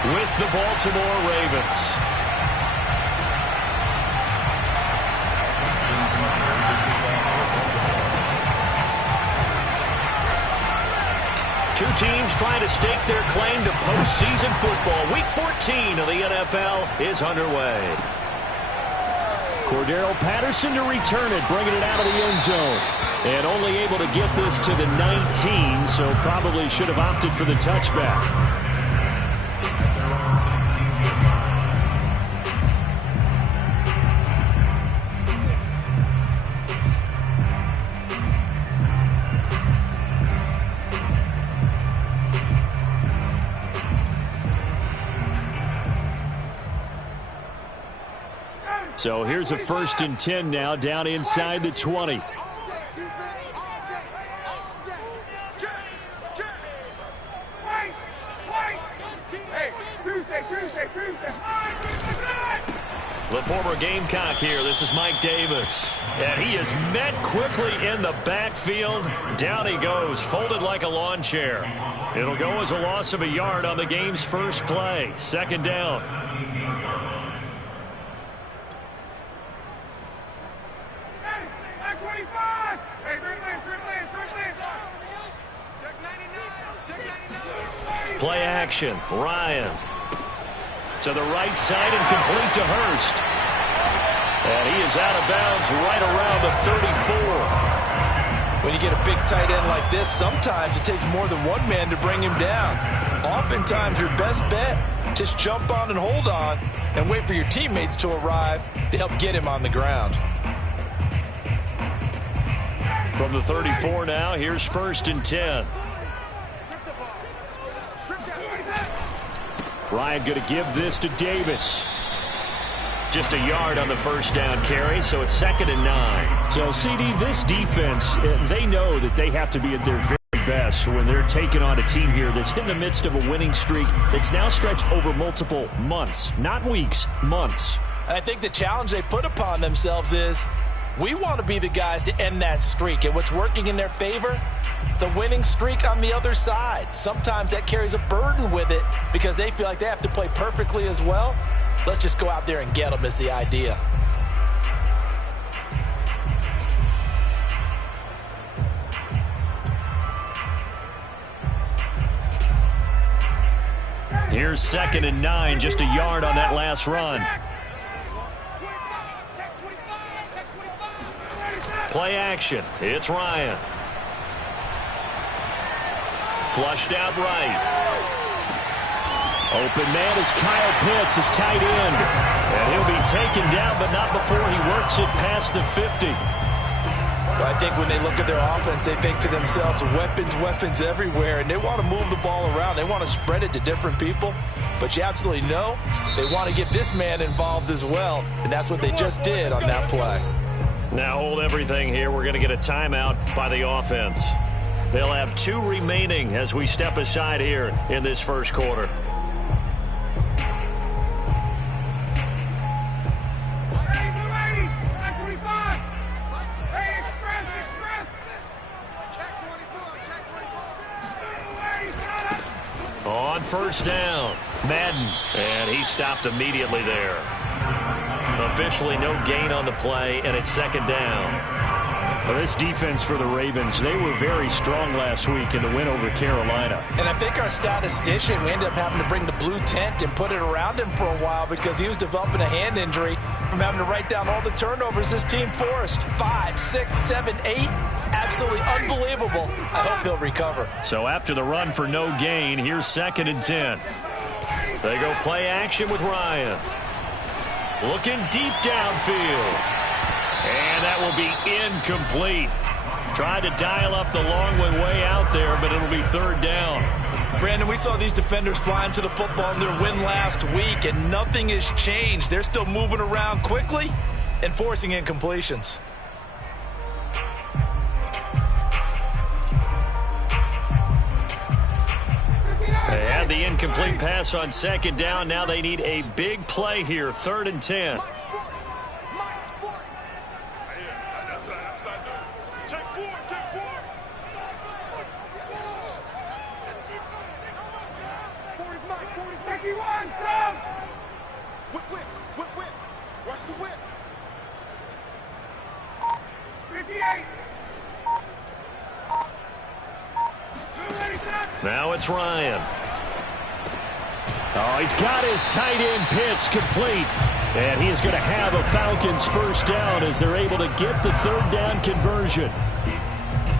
with the Baltimore Ravens. Two teams trying to stake their claim to postseason football. Week 14 of the NFL is underway. Cordero Patterson to return it, bringing it out of the end zone. And only able to get this to the 19, so probably should have opted for the touchback. So here's a 1st and 10 now, down inside the 20. The former Gamecock here. This is Mike Davis. And he is met quickly in the backfield. Down he goes, folded like a lawn chair. It'll go as a loss of a yard on the game's first play. 2nd down. Play action. Ryan to the right side and complete to Hurst. And he is out of bounds right around the 34. When you get a big tight end like this, sometimes it takes more than one man to bring him down. Oftentimes your best bet, just jump on and hold on and wait for your teammates to arrive to help get him on the ground. From the 34 now, here's 1st and 10. Ryan going to give this to Davis. Just a yard on the 1st down carry, so it's 2nd and 9. So, CD, this defense, they know that they have to be at their very best when they're taking on a team here that's in the midst of a winning streak that's now stretched over multiple months, not weeks, months. And I think the challenge they put upon themselves is we want to be the guys to end that streak. And what's working in their favor? The winning streak on the other side. Sometimes that carries a burden with it because they feel like they have to play perfectly as well. Let's just go out there and get them is the idea. Here's 2nd and 9, just a yard on that last run. Play action. It's Ryan. Flushed out right. Open man is Kyle Pitts, his tight end. And he'll be taken down, but not before he works it past the 50. Well, I think when they look at their offense, they think to themselves, weapons everywhere, and they want to move the ball around. They want to spread it to different people. But you absolutely know they want to get this man involved as well, and that's what they just did on that play. Now hold everything here. We're going to get a timeout by the offense. They'll have 2 remaining as we step aside here in this first quarter. On 1st down, Madden, and he stopped immediately there. Officially no gain on the play, and it's 2nd down. Well, this defense for the Ravens, they were very strong last week in the win over Carolina. And I think our statistician, we ended up having to bring the blue tent and put it around him for a while because he was developing a hand injury from having to write down all the turnovers this team forced. 5, 6, 7, 8. Absolutely unbelievable. I hope he'll recover. So after the run for no gain, here's 2nd and 10. They go play action with Ryan. Looking deep downfield. And that will be incomplete. Tried to dial up the long way out there, but it'll be 3rd down. Brandon, we saw these defenders flying to the football in their win last week, and nothing has changed. They're still moving around quickly and forcing incompletions. They had the incomplete pass on 2nd down. Now they need a big play here, 3rd and 10. m21, subs! Whip, whip, whip, whip. Watch the whip. 58. Now it's Ryan. Oh, he's got his tight end pitch complete. And he is going to have a Falcons first down as they're able to get the third down conversion.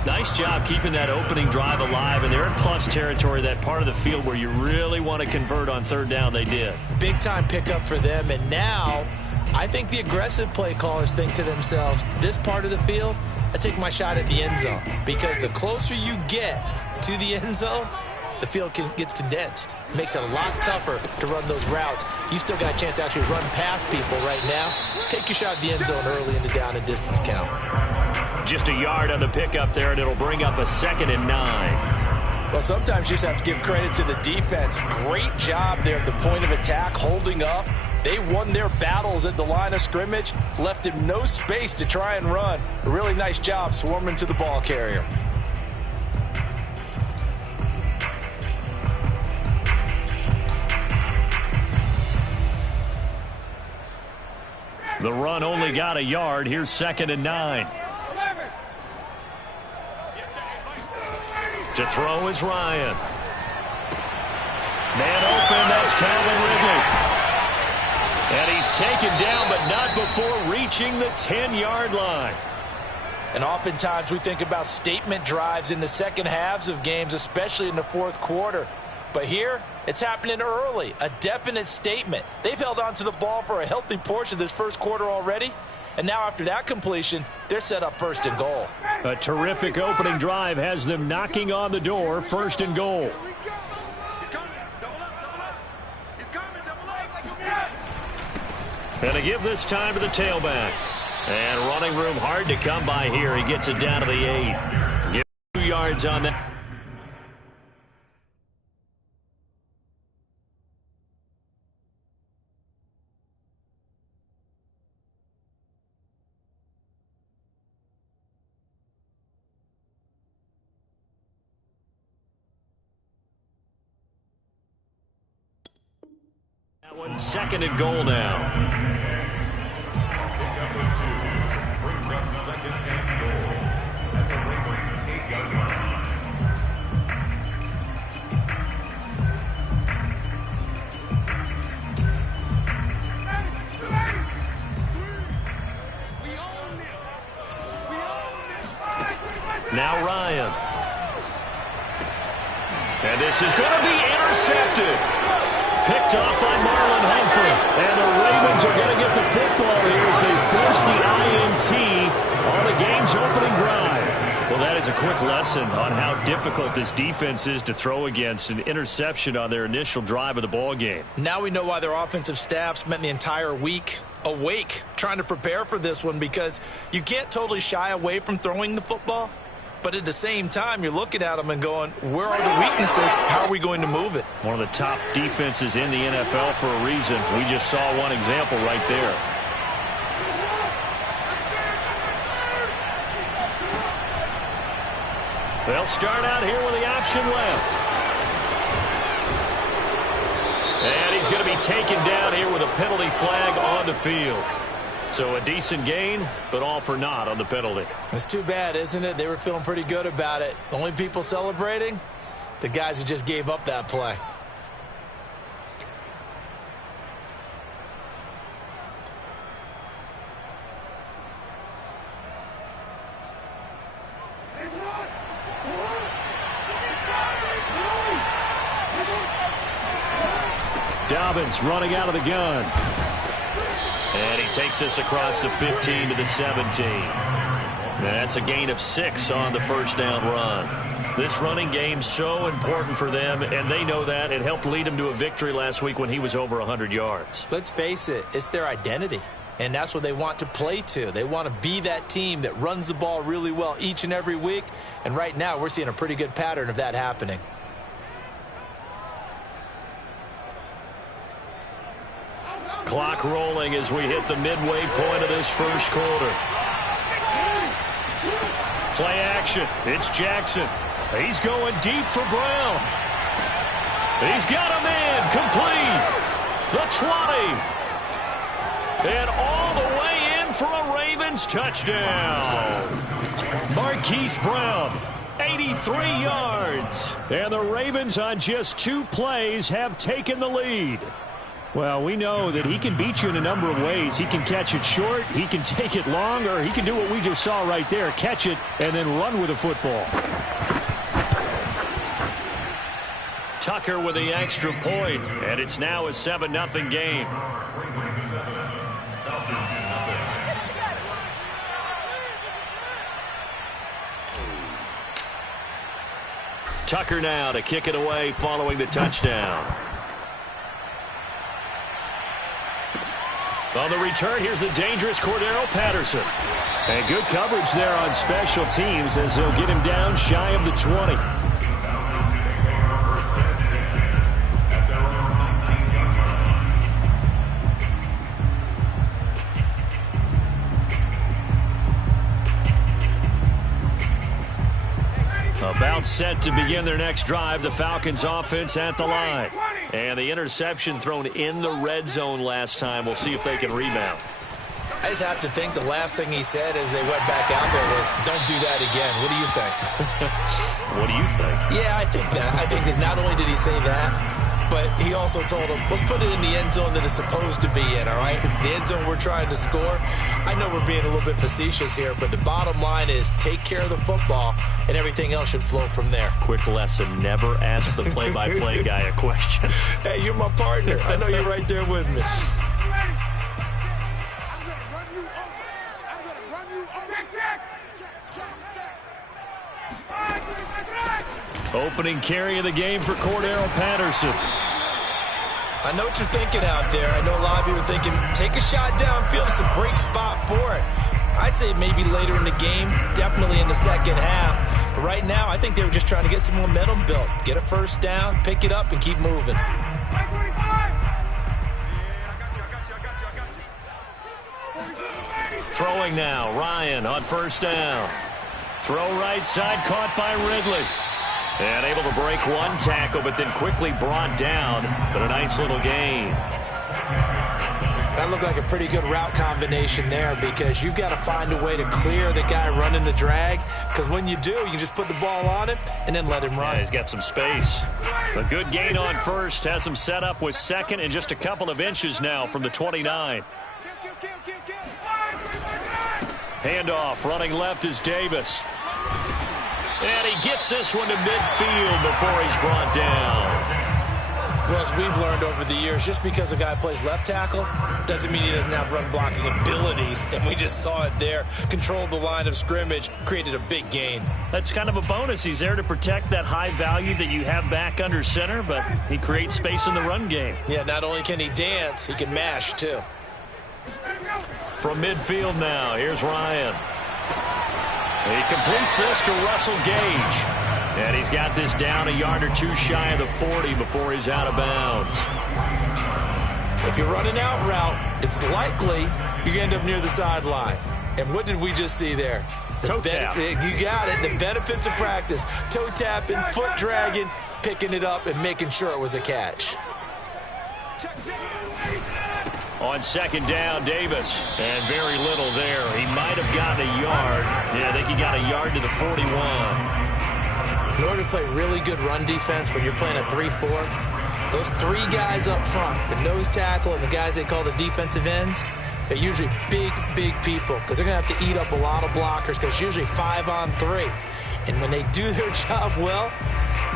Nice job keeping that opening drive alive, and they're in plus territory, that part of the field where you really want to convert on third down. They did. Big time pickup for them, and now I think the aggressive play callers think to themselves, this part of the field, I take my shot at the end zone, because the closer you get to the end zone, the field gets condensed. It makes it a lot tougher to run those routes. You still got a chance to actually run past people right now. Take your shot at the end zone early in the down and distance count. Just a yard on the pickup there, and it'll bring up a 2nd and 9. Well, sometimes you just have to give credit to the defense. Great job there at the point of attack, holding up. They won their battles at the line of scrimmage, left him no space to try and run. A really nice job swarming to the ball carrier. The run only got a yard. Here's 2nd and 9. To throw is Ryan. Man open, that's Calvin Ridley. And he's taken down, but not before reaching the 10-yard line. And oftentimes we think about statement drives in the second halves of games, especially in the fourth quarter. But here, it's happening early, a definite statement. They've held on to the ball for a healthy portion of this first quarter already. And now after that completion, they're set up 1st and goal. A terrific opening drive has them knocking on the door, 1st and goal. And to give this time to the tailback. And running room hard to come by here. He gets it down to the 8. Give 2 yards on that. That one 2nd and goal now. Brings up 2nd and goal at the Ravens' 8-yard line. Now Ryan. And this is going to be intercepted. Picked off by Marlon Humphrey. And the Ravens are going to get the football here as they force the INT on the game's opening drive. Well, that is a quick lesson on how difficult this defense is to throw against. An interception on their initial drive of the ball game. Now we know why their offensive staff spent the entire week awake trying to prepare for this one, because you can't totally shy away from throwing the football. But at the same time, you're looking at them and going, where are the weaknesses? How are we going to move it? One of the top defenses in the NFL for a reason. We just saw one example right there. They'll start out here with the option left. And he's going to be taken down here with a penalty flag on the field. So a decent gain, but all for naught on the penalty. It's too bad, isn't it? They were feeling pretty good about it. The only people celebrating, the guys who just gave up that play. Dobbins running out of the gun. And he takes us across the 15 to the 17. And that's a gain of 6 on the first down run. This running game's so important for them, and they know that. It helped lead them to a victory last week when he was over 100 yards. Let's face it, it's their identity. And that's what they want to play to. They want to be that team that runs the ball really well each and every week. And right now, we're seeing a pretty good pattern of that happening. Clock rolling as we hit the midway point of this first quarter. Play action. It's Jackson. He's going deep for Brown. He's got him in. complete. The 20. And all the way in for a Ravens touchdown. Marquise Brown, 83 yards. And the Ravens on just 2 plays have taken the lead. Well, we know that he can beat you in a number of ways. He can catch it short, he can take it long, or he can do what we just saw right there, catch it and then run with the football. Tucker with the extra point, and it's now a 7-0 game. Tucker now to kick it away following the touchdown. On the return, here's the dangerous Cordero Patterson. And good coverage there on special teams as they'll get him down shy of the 20. About set to begin their next drive, the Falcons offense at the line. And the interception thrown in the red zone last time. We'll see if they can rebound. I just have to think the last thing he said as they went back out there was, don't do that again. What do you think? What do you think? Yeah, I think that. I think that not only did he say that, but he also told him, let's put it in the end zone that it's supposed to be in, all right? The end zone we're trying to score. I know we're being a little bit facetious here, but the bottom line is take care of the football, and everything else should flow from there. Quick lesson, never ask the play-by-play guy a question. Hey, you're my partner. I know you're right there with me. Opening carry of the game for Cordero Patterson. I know what you're thinking out there. I know a lot of you are thinking, take a shot downfield. It's a great spot for it. I'd say maybe later in the game, definitely in the second half. But right now, I think they were just trying to get some momentum built. Get a first down, pick it up, and keep moving. Throwing now, Ryan on first down. Throw right side, caught by Ridley. And able to break one tackle, but then quickly brought down. But a nice little gain. That looked like a pretty good route combination there because you've got to find a way to clear the guy running the drag. Because when you do, you just put the ball on him and then let him run. Yeah, he's got some space. A good gain on first. Has him set up with second and just a couple of inches now from the 29. Handoff, running left is Davis. And he gets this one to midfield before he's brought down. Well, as we've learned over the years, just because a guy plays left tackle doesn't mean he doesn't have run blocking abilities. And we just saw it there. Controlled the line of scrimmage, created a big gain. That's kind of a bonus. He's there to protect that high value that you have back under center, but he creates space in the run game. Yeah, not only can he dance, he can mash too. From midfield now, here's Ryan. He completes this to Russell Gage. And he's got this down a yard or two shy of the 40 before he's out of bounds. If you're running out route, it's likely you're going to end up near the sideline. And what did we just see there? Toe tap. You got it. The benefits of practice. Toe tapping, foot dragging, picking it up, and making sure it was a catch. On second down, Davis. And very little there. He might have gotten a yard. Yeah, I think he got a yard to the 41. In order to play really good run defense when you're playing a 3-4, those three guys up front, the nose tackle and the guys they call the defensive ends, they're usually big, big people because they're going to have to eat up a lot of blockers because it's usually 5-on-3. And when they do their job well,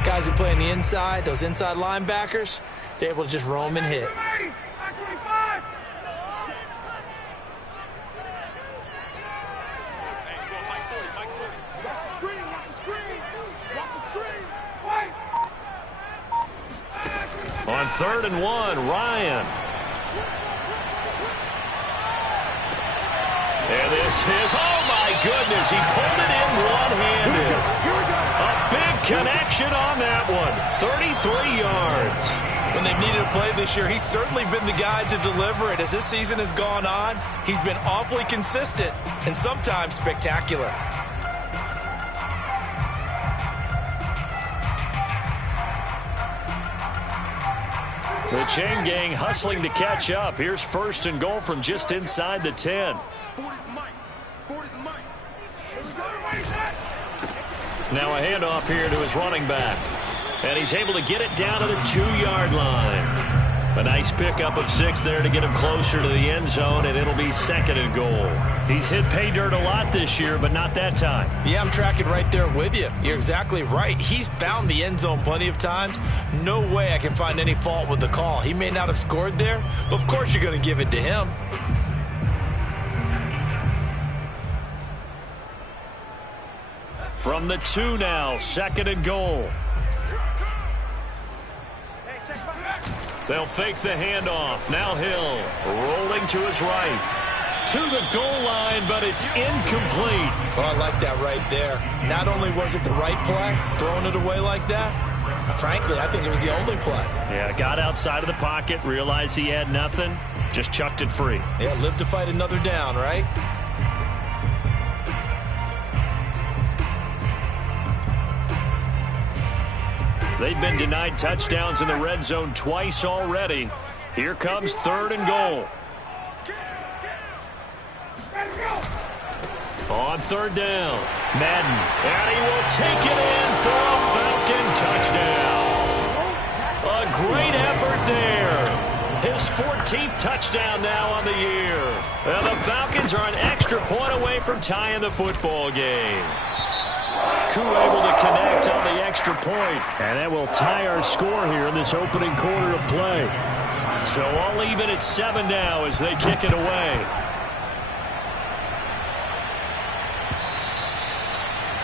guys who play on the inside, those inside linebackers, they're able to just roam and hit. On 3rd and 1, Ryan. And this is, oh my goodness, he pulled it in one-handed. A big connection on that one, 33 yards. When they've needed a play this year, he's certainly been the guy to deliver it. As this season has gone on, he's been awfully consistent and sometimes spectacular. The chain gang hustling to catch up. Here's 1st and goal from just inside the 10. Now a handoff here to his running back. And he's able to get it down to the 2-yard line. A nice pickup of 6 there to get him closer to the end zone, and it'll be 2nd and goal. He's hit pay dirt a lot this year, but not that time. Yeah, I'm tracking right there with you. You're exactly right. He's found the end zone plenty of times. No way I can find any fault with the call. He may not have scored there, but of course you're going to give it to him. From the 2 now, 2nd and goal. They'll fake the handoff. Now Hill rolling to his right. To the goal line, but it's incomplete. Oh, I like that right there. Not only was it the right play, throwing it away like that, frankly, I think it was the only play. Yeah, got outside of the pocket, realized he had nothing, just chucked it free. Yeah, live to fight another down, right? They've been denied touchdowns in the red zone twice already. Here comes 3rd and goal. On 3rd down, Madden, and he will take it in for a Falcon touchdown. A great effort there. His 14th touchdown now on the year. And the Falcons are an extra point away from tying the football game. Koo able to connect on the extra point, and that will tie our score here in this opening quarter of play. So all even at 7 now as they kick it away.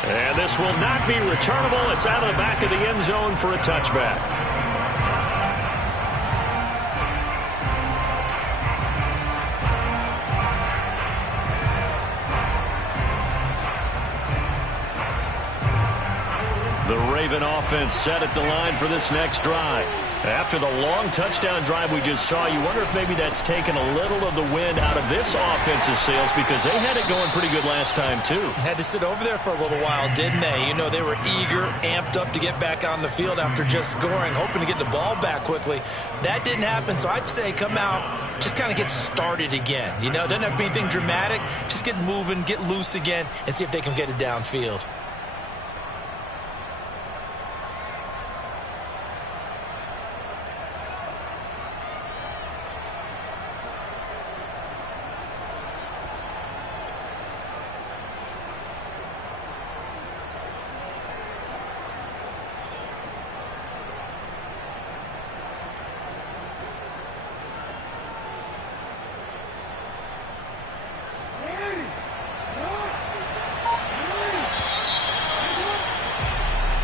And this will not be returnable. It's out of the back of the end zone for a touchback. The Raven offense set at the line for this next drive. After the long touchdown drive we just saw, you wonder if maybe that's taken a little of the wind out of this offense's sails, because they had it going pretty good last time too. Had to sit over there for a little while, didn't they? You know, they were eager, amped up to get back on the field after just scoring, hoping to get the ball back quickly. That didn't happen, so I'd say come out, just kind of get started again. You know, it doesn't have to be anything dramatic. Just get moving, get loose again, and see if they can get it downfield.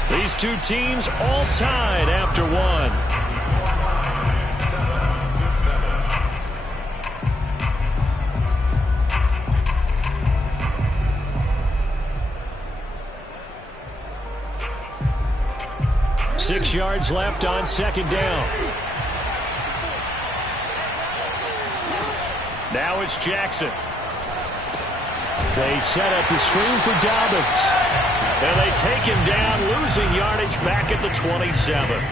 These two teams all tied after 1. 6 yards left on 2nd down. Now it's Jackson. They set up the screen for Dobbins. And they take him down, losing yardage back at the 27.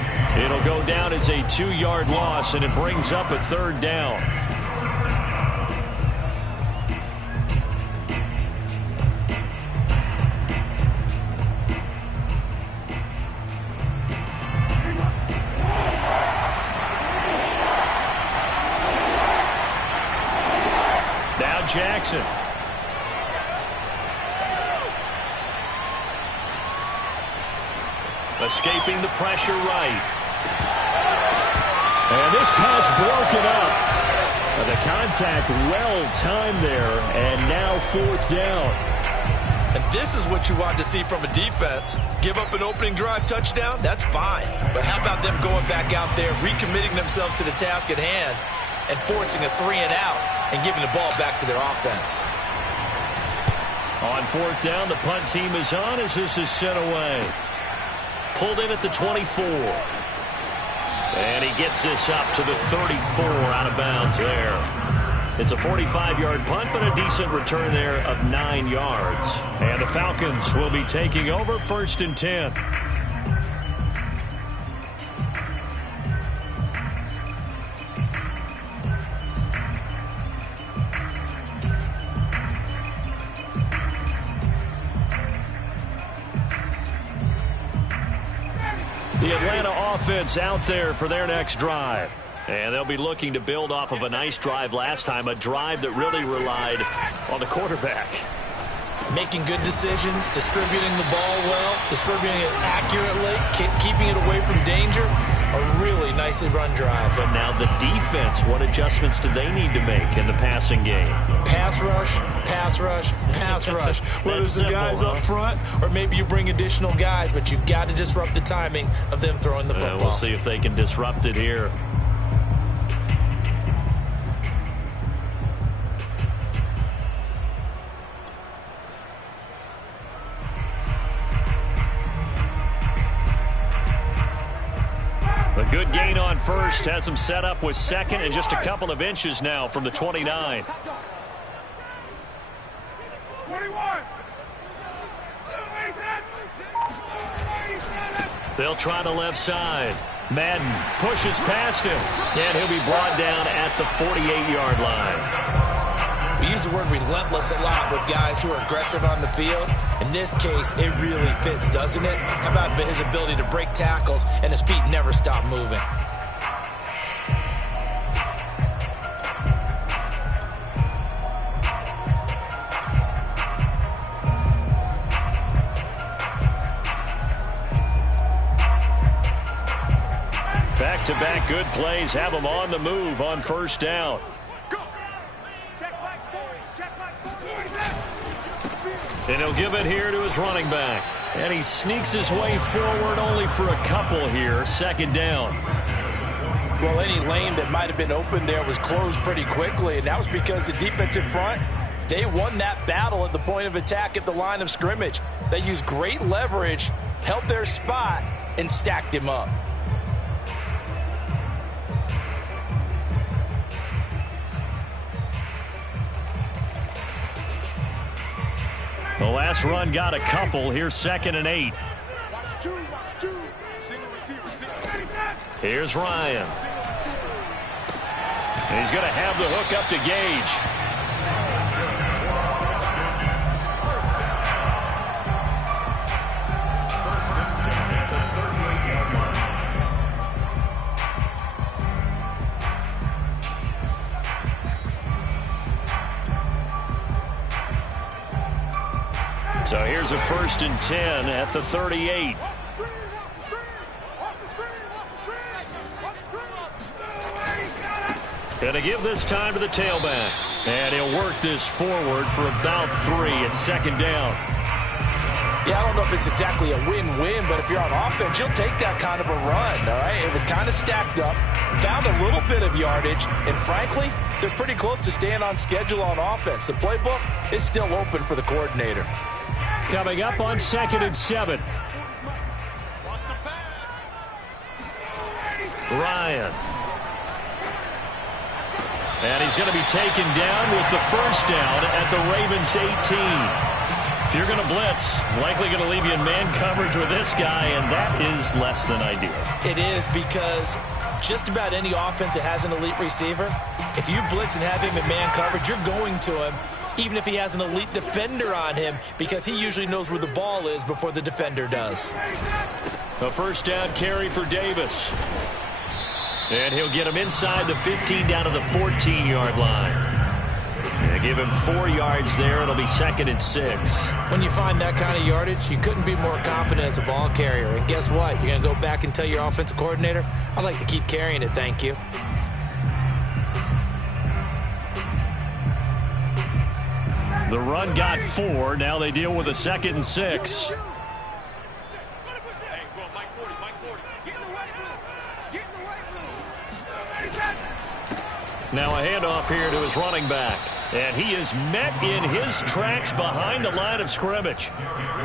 It'll go down as a 2-yard loss, and it brings up a 3rd down. Now Jackson. Escaping the pressure right. And this pass broken up. The contact well timed there, and now 4th down. And this is what you want to see from a defense. Give up an opening drive touchdown, that's fine. But how about them going back out there, recommitting themselves to the task at hand, and forcing a 3 and out, and giving the ball back to their offense. On 4th down, the punt team is on as this is sent away. Pulled in at the 24. And he gets this up to the 34, out of bounds there. It's a 45-yard punt, but a decent return there of 9 yards. And the Falcons will be taking over 1st and 10. Atlanta offense out there for their next drive. And they'll be looking to build off of a nice drive last time, a drive that really relied on the quarterback. Making good decisions, distributing the ball well, distributing it accurately, keeping it away from danger. A really nicely run drive. But now the defense, what adjustments do they need to make in the passing game? Pass rush, pass rush, pass rush. Whether it's the guys up front or maybe you bring additional guys, but you've got to disrupt the timing of them throwing the football. We'll see if they can disrupt it here. A good gain on first, has him set up with second and just a couple of inches now from the 29. They'll try the left side. Madden pushes past him, and he'll be brought down at the 48-yard line. We use the word relentless a lot with guys who are aggressive on the field. In this case, it really fits, doesn't it? How about his ability to break tackles and his feet never stop moving? Back-to-back good plays have him on the move on first down. And he'll give it here to his running back. And he sneaks his way forward only for a couple here. Second down. Well, any lane that might have been open there was closed pretty quickly, and that was because the defensive front, they won that battle at the point of attack at the line of scrimmage. They used great leverage, held their spot, and stacked him up. The last run got a couple. Here's 2nd and 8. Here's Ryan. And he's going to have the hook up to Gage. So here's a 1st and 10 at the 38. Going to give this time to the tailback. And he'll work this forward for about 3 at 2nd down. Yeah, I don't know if it's exactly a win-win, but if you're on offense, you'll take that kind of a run, all right? It was kind of stacked up, found a little bit of yardage, and frankly, they're pretty close to staying on schedule on offense. The playbook is still open for the coordinator. Coming up on 2nd and 7. Ryan. And he's going to be taken down with the first down at the Ravens 18. If you're going to blitz, likely going to leave you in man coverage with this guy, and that is less than ideal. It is, because just about any offense that has an elite receiver, if you blitz and have him in man coverage, you're going to him, even if he has an elite defender on him, because he usually knows where the ball is before the defender does. A first down carry for Davis. And he'll get him inside the 15 down to the 14-yard line. And give him 4 yards there. It'll be 2nd and 6. When you find that kind of yardage, you couldn't be more confident as a ball carrier. And guess what? You're going to go back and tell your offensive coordinator, I'd like to keep carrying it, thank you. The run got 4. Now they deal with a 2nd and 6. Now a handoff here to his running back. And he is met in his tracks behind the line of scrimmage.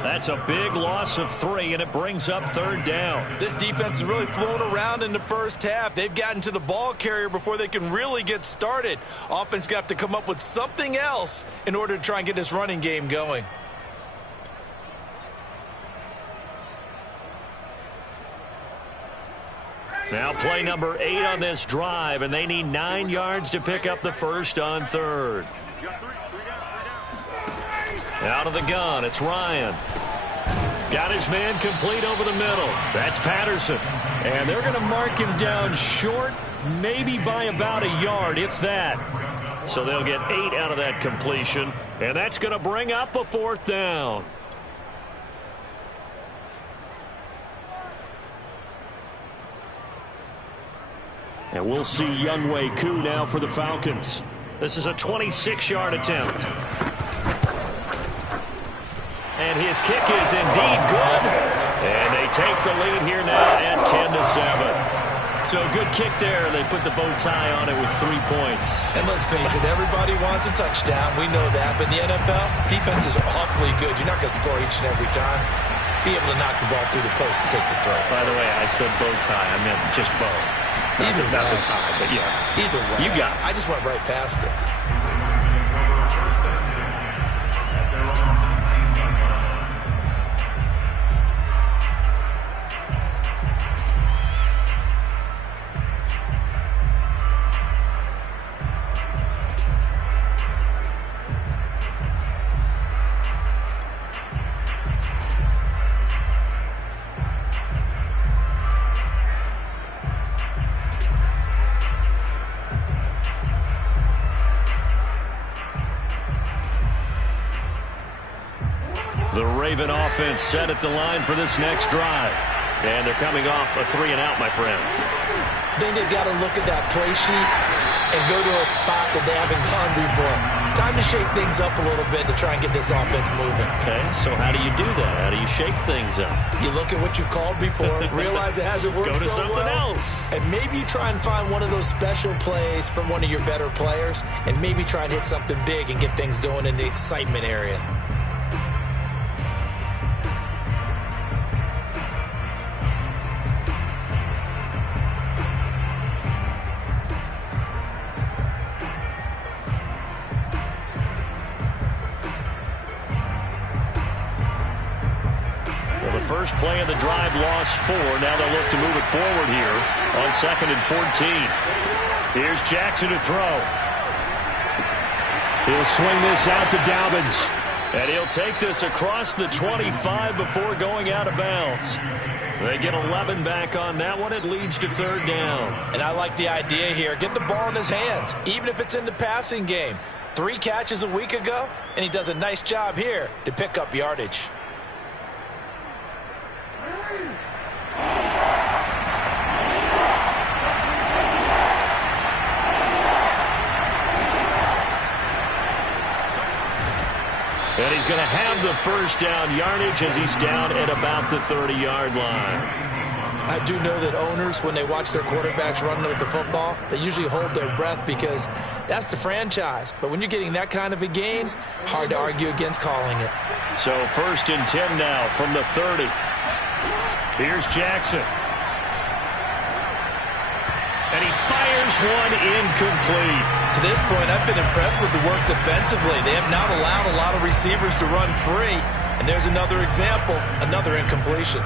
That's a big loss of 3, and it brings up 3rd down. This defense is really flown around in the first half. They've gotten to the ball carrier before they can really get started. Offense got to come up with something else in order to try and get this running game going. Now play number 8 on this drive, and they need 9 yards to pick up the first on 3rd. Out of the gun, it's Ryan. Got his man complete over the middle. That's Patterson. And they're going to mark him down short, maybe by about a yard, if that. So they'll get 8 out of that completion, and that's going to bring up a 4th down. And we'll see Younghoe Koo now for the Falcons. This is a 26-yard attempt. And his kick is indeed good. And they take the lead here now at 10-7. So a good kick there. They put the bow tie on it with 3 points. And let's face it, everybody wants a touchdown. We know that. But in the NFL, defenses are awfully good. You're not going to score each and every time. Be able to knock the ball through the post and take the throw. By the way, I said bow tie. I meant just bow. Either not way. the tie, but yeah. Either way. You got it. I just went right past it. First and 10 at their own 19-yard line. The Raven offense set at the line for this next drive. And they're coming off a 3-and-out, my friend. Then they've got to look at that play sheet and go to a spot that they haven't gone before. Time to shake things up a little bit to try and get this offense moving. Okay, so how do you do that? How do you shake things up? You look at what you've called before, realize it hasn't worked Go to so something well, else. and maybe you try and find one of those special plays from one of your better players, and maybe try and hit something big and get things going in the excitement area. First play of the drive, lost 4. Now they'll look to move it forward here on 2nd and 14. Here's Jackson to throw. He'll swing this out to Dobbins. And he'll take this across the 25 before going out of bounds. They get 11 back on that one. It leads to 3rd down. And I like the idea here. Get the ball in his hands, even if it's in the passing game. 3 catches a week ago, and he does a nice job here to pick up yardage. And he's going to have the first down yardage as he's down at about the 30-yard line. I do know that owners, when they watch their quarterbacks running with the football, they usually hold their breath because that's the franchise. But when you're getting that kind of a gain, hard to argue against calling it. So 1st and 10 now from the 30. Here's Jackson. And he fires one incomplete. To this point, I've been impressed with the work defensively. They have not allowed a lot of receivers to run free. And there's another example, another incompletion.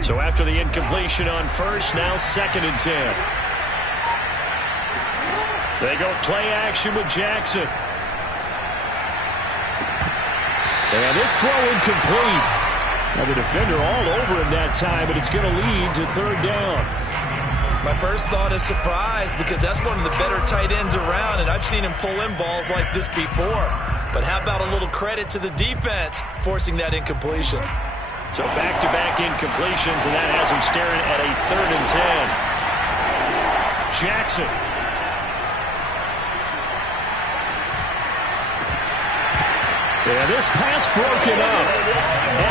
So after the incompletion on 1st, now 2nd and 10. They go play action with Jackson. And this throw incomplete. Now the defender all over him that time, but it's going to lead to 3rd down. My first thought is surprise because that's one of the better tight ends around, and I've seen him pull in balls like this before. But how about a little credit to the defense forcing that incompletion? So back-to-back incompletions, and that has him staring at a 3rd and 10. Jackson. Yeah, this pass broken up.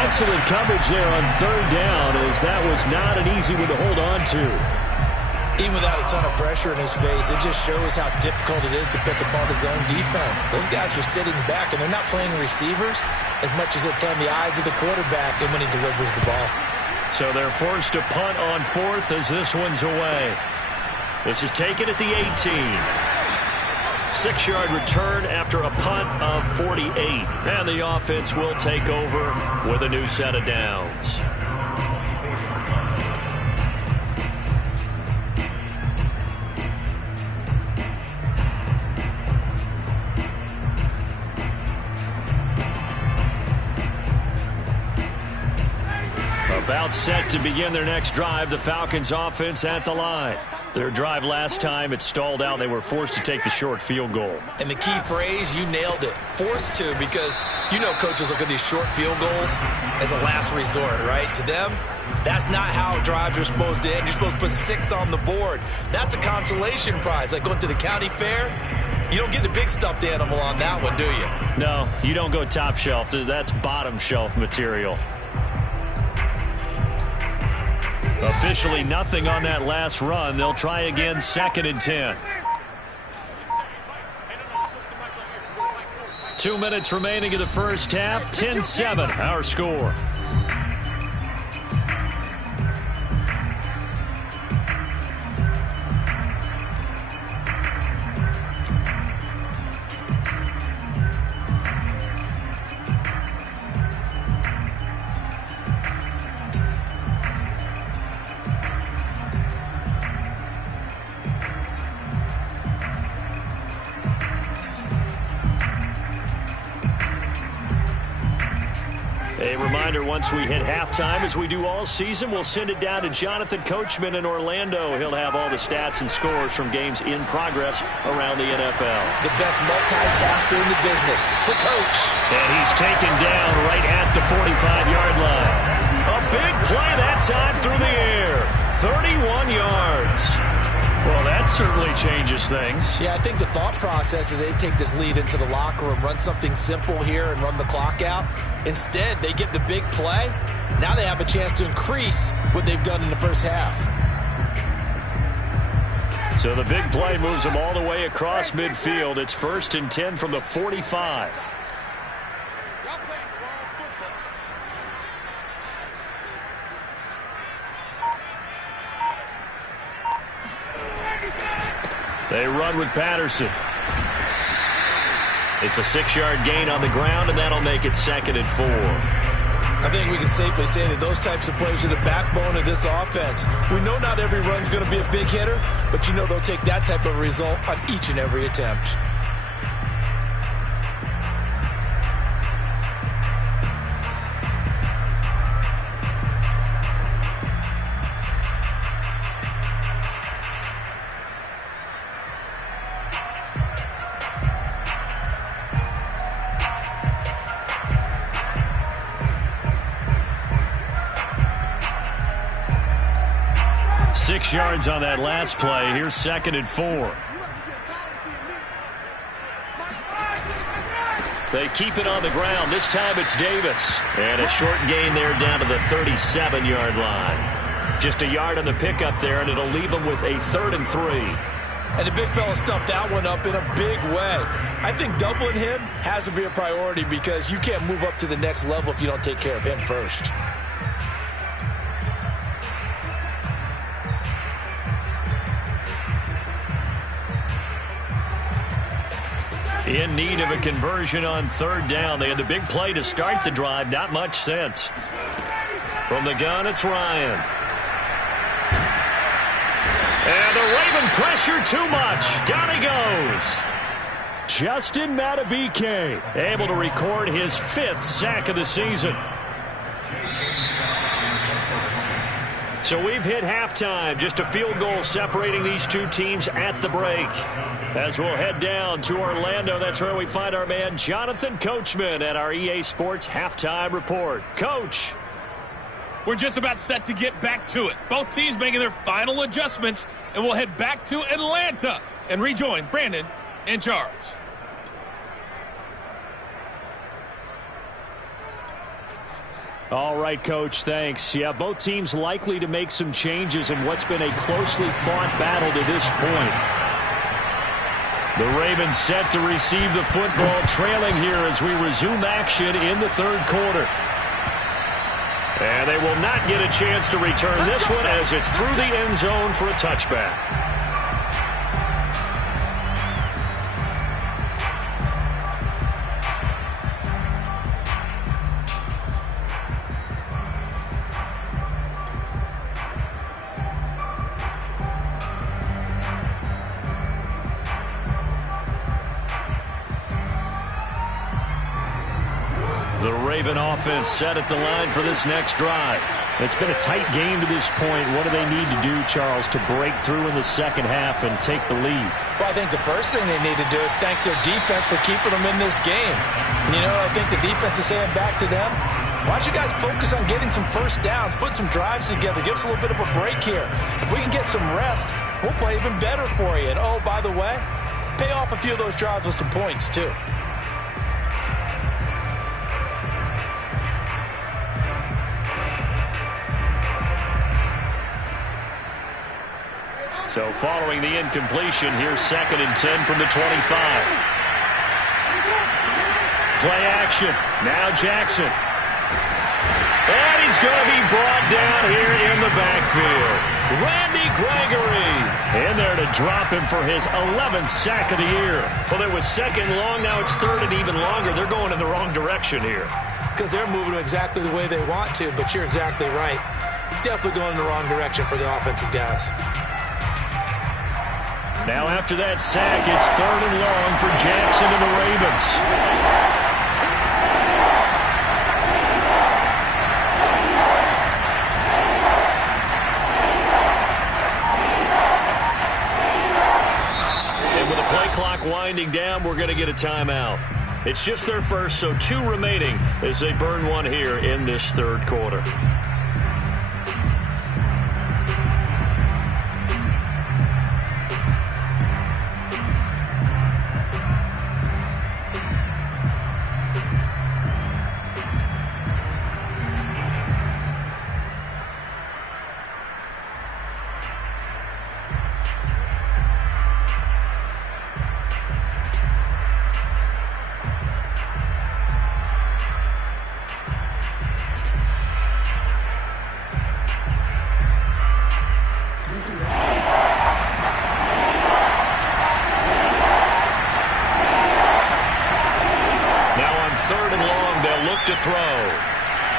Excellent coverage there on 3rd down, as that was not an easy one to hold on to. Even without a ton of pressure in his face, it just shows how difficult it is to pick apart his own defense. Those guys are sitting back, and they're not playing receivers as much as they're playing the eyes of the quarterback and when he delivers the ball. So they're forced to punt on 4th as this one's away. This is taken at the 18. 6-yard return after a punt of 48. And the offense will take over with a new set of downs. About set to begin their next drive, the Falcons offense at the line. Their drive last time, it stalled out. They were forced to take the short field goal. And the key phrase, you nailed it, forced to, because you know coaches look at these short field goals as a last resort, right? To them, that's not how drives are supposed to end. You're supposed to put 6 on the board. That's a consolation prize. Like going to the county fair, you don't get the big stuffed animal on that one, do you? No, you don't go top shelf. That's bottom shelf material. Officially nothing on that last run. They'll try again, 2nd and 10. 2 minutes remaining in the first half. 10-7, our score. A reminder, once we hit halftime, as we do all season, we'll send it down to Jonathan Coachman in Orlando. He'll have all the stats and scores from games in progress around the NFL. The best multitasker in the business, the coach. And he's taken down right at the 45-yard line. A big play that time through the air. 31 yards. Well, that certainly changes things. Yeah, I think the thought process is they take this lead into the locker room, run something simple here and run the clock out. Instead, they get the big play. Now they have a chance to increase what they've done in the first half. So the big play moves them all the way across midfield. It's 1st and 10 from the 45. They run with Patterson. It's a 6-yard gain on the ground, and that'll make it 2nd and 4. I think we can safely say that those types of plays are the backbone of this offense. We know not every run's going to be a big hitter, but you know they'll take that type of result on each and every attempt. Six yards on that last play. Here's 2nd and 4. They keep it on the ground. This time it's Davis. And a short gain there down to the 37-yard line. Just a yard on the pickup there, and it'll leave them with a 3rd and 3. And the big fella stuffed that one up in a big way. I think doubling him has to be a priority because you can't move up to the next level if you don't take care of him first. In need of a conversion on 3rd down. They had the big play to start the drive. Not much sense. From the gun, it's Ryan. And the Raven pressure too much. Down he goes. Justin Madubuike able to record his 5th sack of the season. So we've hit halftime. Just a field goal separating these two teams at the break. As we'll head down to Orlando, that's where we find our man Jonathan Coachman at our EA Sports Halftime Report. Coach. We're just about set to get back to it. Both teams making their final adjustments, and we'll head back to Atlanta and rejoin Brandon and Charles. All right, Coach, thanks. Yeah, both teams likely to make some changes in what's been a closely fought battle to this point. The Ravens set to receive the football, trailing here as we resume action in the 3rd quarter. And they will not get a chance to return this one as it's through the end zone for a touchback. Raven offense set at the line for this next drive. It's been a tight game to this point. What do they need to do, Charles, to break through in the second half and take the lead? Well, I think the first thing they need to do is thank their defense for keeping them in this game. And you know, I think the defense is saying back to them, why don't you guys focus on getting some first downs, put some drives together, give us a little bit of a break here. If we can get some rest, we'll play even better for you. And, oh, by the way, pay off a few of those drives with some points, too. So following the incompletion, here's 2nd and 10 from the 25. Play action. Now Jackson. And he's going to be brought down here in the backfield. Randy Gregory in there to drop him for his 11th sack of the year. Well, it was 2nd and long. Now it's 3rd and even longer. They're going in the wrong direction here. Because they're moving exactly the way they want to, but you're exactly right. Definitely going in the wrong direction for the offensive guys. Now after that sack, it's 3rd and long for Jackson and the Ravens. And with the play clock winding down, we're going to get a timeout. It's just their first, so 2 remaining as they burn one here in this 3rd quarter. To throw.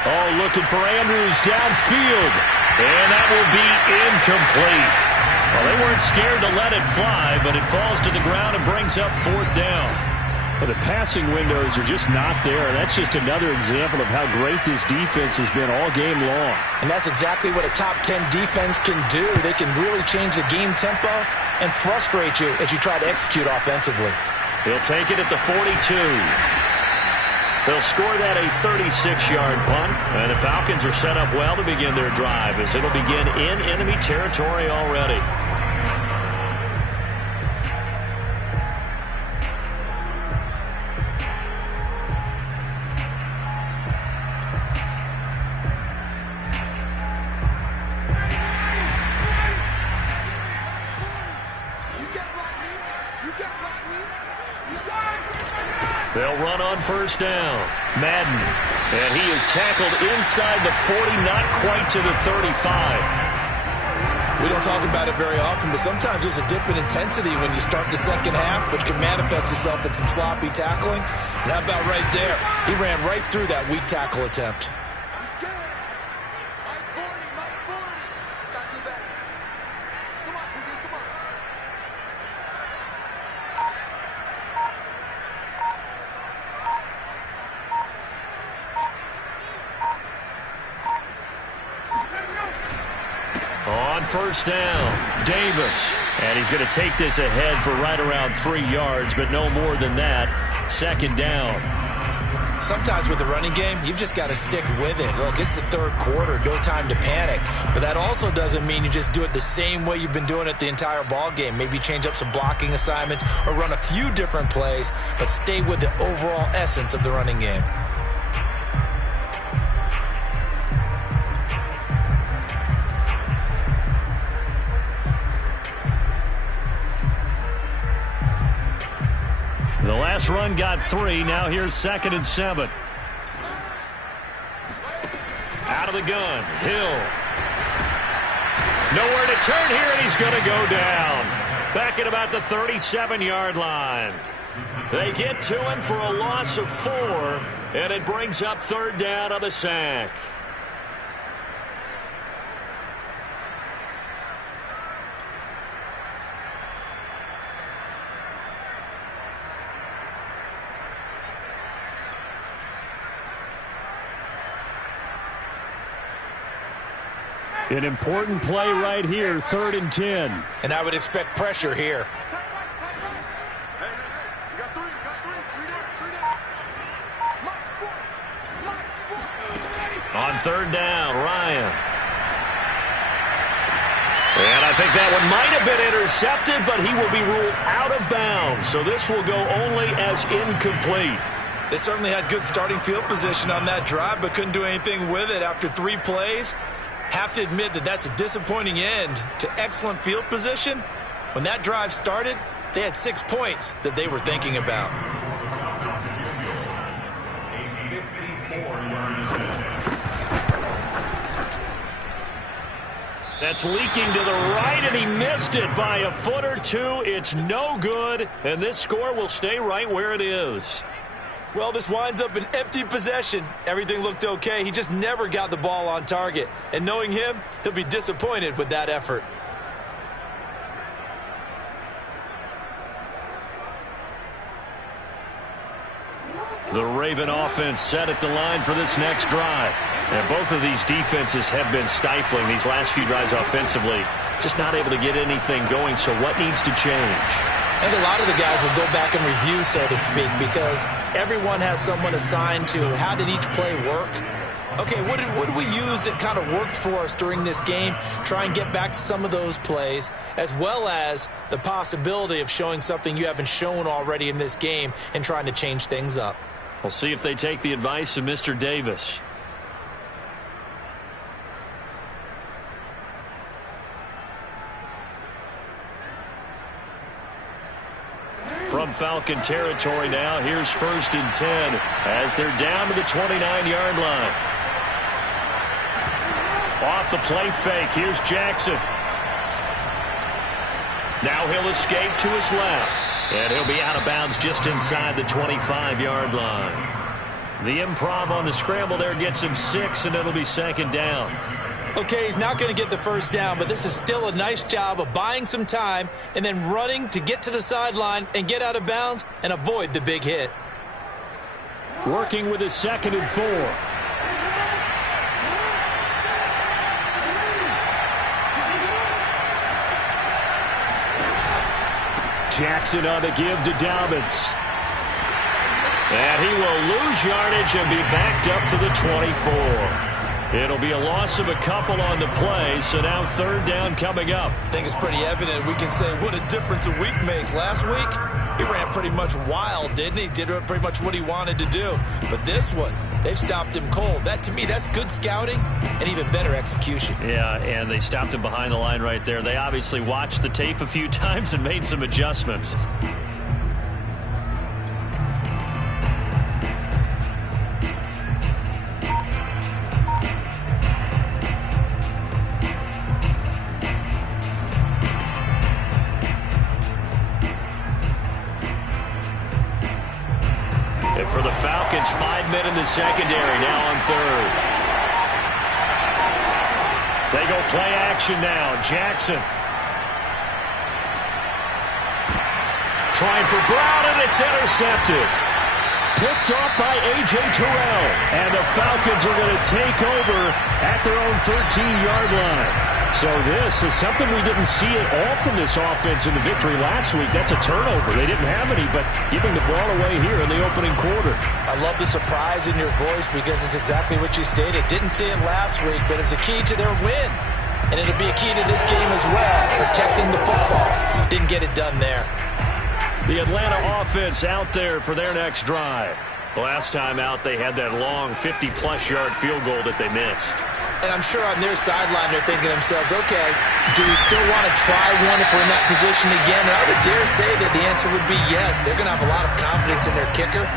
Oh, looking for Andrews downfield. And that will be incomplete. Well, they weren't scared to let it fly, but it falls to the ground and brings up 4th down. Well, the passing windows are just not there. That's just another example of how great this defense has been all game long. And that's exactly what a top 10 defense can do. They can really change the game tempo and frustrate you as you try to execute offensively. He'll take it at the 42. They'll score that a 36-yard punt, and the Falcons are set up well to begin their drive as it'll begin in enemy territory already. They'll run on 1st down. Madden. And he is tackled inside the 40, not quite to the 35. We don't talk about it very often, but sometimes there's a dip in intensity when you start the second half, which can manifest itself in some sloppy tackling. And how about right there? He ran right through that weak tackle attempt. On 1st down, Davis. And he's going to take this ahead for right around 3 yards, but no more than that. 2nd down. Sometimes with the running game, you've just got to stick with it. Look, it's the 3rd quarter, no time to panic. But that also doesn't mean you just do it the same way you've been doing it the entire ball game. Maybe change up some blocking assignments or run a few different plays, but stay with the overall essence of the running game. The last run got 3. Now here's 2nd and 7. Out of the gun. Hill. Nowhere to turn here, and he's going to go down. Back at about the 37-yard line. They get to him for a loss of 4, and it brings up 3rd down on the sack. An important play right here, 3rd and 10. And I would expect pressure here. On 3rd down, Ryan. And I think that one might have been intercepted, but he will be ruled out of bounds. So this will go only as incomplete. They certainly had good starting field position on that drive, but couldn't do anything with it after 3 plays. Have to admit that that's a disappointing end to excellent field position. When that drive started, they had 6 points that they were thinking about. That's leaking to the right, and he missed it by a foot or two. It's no good, and this score will stay right where it is. Well, this winds up an empty possession. Everything looked okay. He just never got the ball on target. And knowing him, he'll be disappointed with that effort. The Raven offense set at the line for this next drive. And both of these defenses have been stifling these last few drives offensively. Just not able to get anything going, so what needs to change? I think a lot of the guys will go back and review, so to speak, because everyone has someone assigned to how did each play work. Okay, what did we use that kind of worked for us during this game? Try and get back to some of those plays, as well as the possibility of showing something you haven't shown already in this game and trying to change things up. We'll see if they take the advice of Mr. Davis. From Falcon territory now, here's 1st and 10 as they're down to the 29-yard line. Off the play fake, here's Jackson. Now he'll escape to his left. And he'll be out of bounds just inside the 25-yard line. The improv on the scramble there gets him 6, and it'll be 2nd down. Okay, he's not going to get the 1st down, but this is still a nice job of buying some time and then running to get to the sideline and get out of bounds and avoid the big hit. Working with his 2nd and 4. Jackson on the give to Dobbins. And he will lose yardage and be backed up to the 24. It'll be a loss of a couple on the play, so now 3rd down coming up. I think it's pretty evident. We can say what a difference a week makes. Last week, he ran pretty much wild, didn't he? Did pretty much what he wanted to do. But this one, they've stopped him cold. That, to me, that's good scouting and even better execution. Yeah, and they stopped him behind the line right there. They obviously watched the tape a few times and made some adjustments. And for the Falcons, 5 men in the secondary, now on 3rd. They go play action now. Jackson. Trying for Brown, and it's intercepted. Picked off by A.J. Terrell. And the Falcons are going to take over at their own 13-yard line. So this is something we didn't see at all from this offense in the victory last week. That's a turnover. They didn't have any, but giving the ball away here in the opening quarter. I love the surprise in your voice because it's exactly what you stated. Didn't see it last week, but it's a key to their win. And it'll be a key to this game as well, protecting the football. Didn't get it done there. The Atlanta offense out there for their next drive. Last time out, they had that long 50-plus yard field goal that they missed. And I'm sure on their sideline they're thinking to themselves, okay, do we still want to try one if we're in that position again? And I would dare say that the answer would be yes. They're going to have a lot of confidence in their kicker.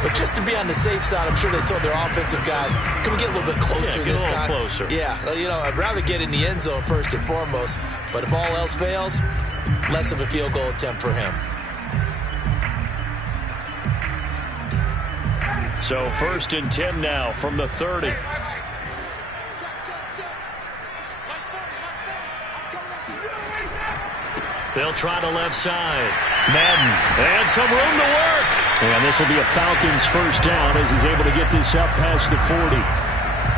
But just to be on the safe side, I'm sure they told their offensive guys, can we get a little bit closer this time? Closer. Yeah, you know, I'd rather get in the end zone first and foremost. But if all else fails, less of a field goal attempt for him. So 1st and 10 now from the 30. They'll try the left side. Madden. And some room to work. And this will be a Falcons 1st down as he's able to get this up past the 40.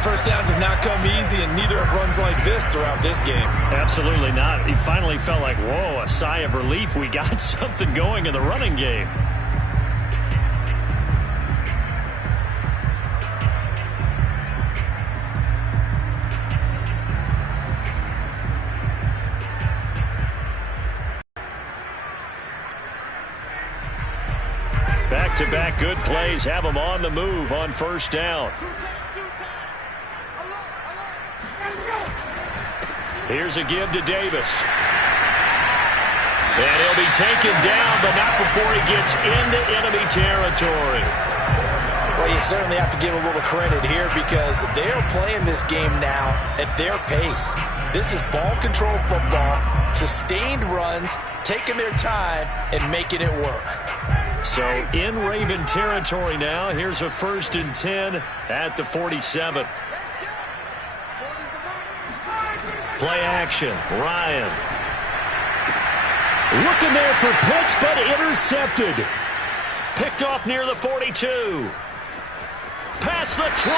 First downs have not come easy, and neither have runs like this throughout this game. Absolutely not. He finally felt like, whoa, a sigh of relief. We got something going in the running game. Back-to-back good plays have them on the move on first down. Here's a give to Davis. And he'll be taken down, but not before he gets into enemy territory. Well, you certainly have to give a little credit here because they're playing this game now at their pace. This is ball control football, sustained runs, taking their time, and making it work. So in Raven territory now, here's a 1st and 10 at the 47. Play action, Ryan. Looking there for Pitts, but intercepted. Picked off near the 42. Past the 20.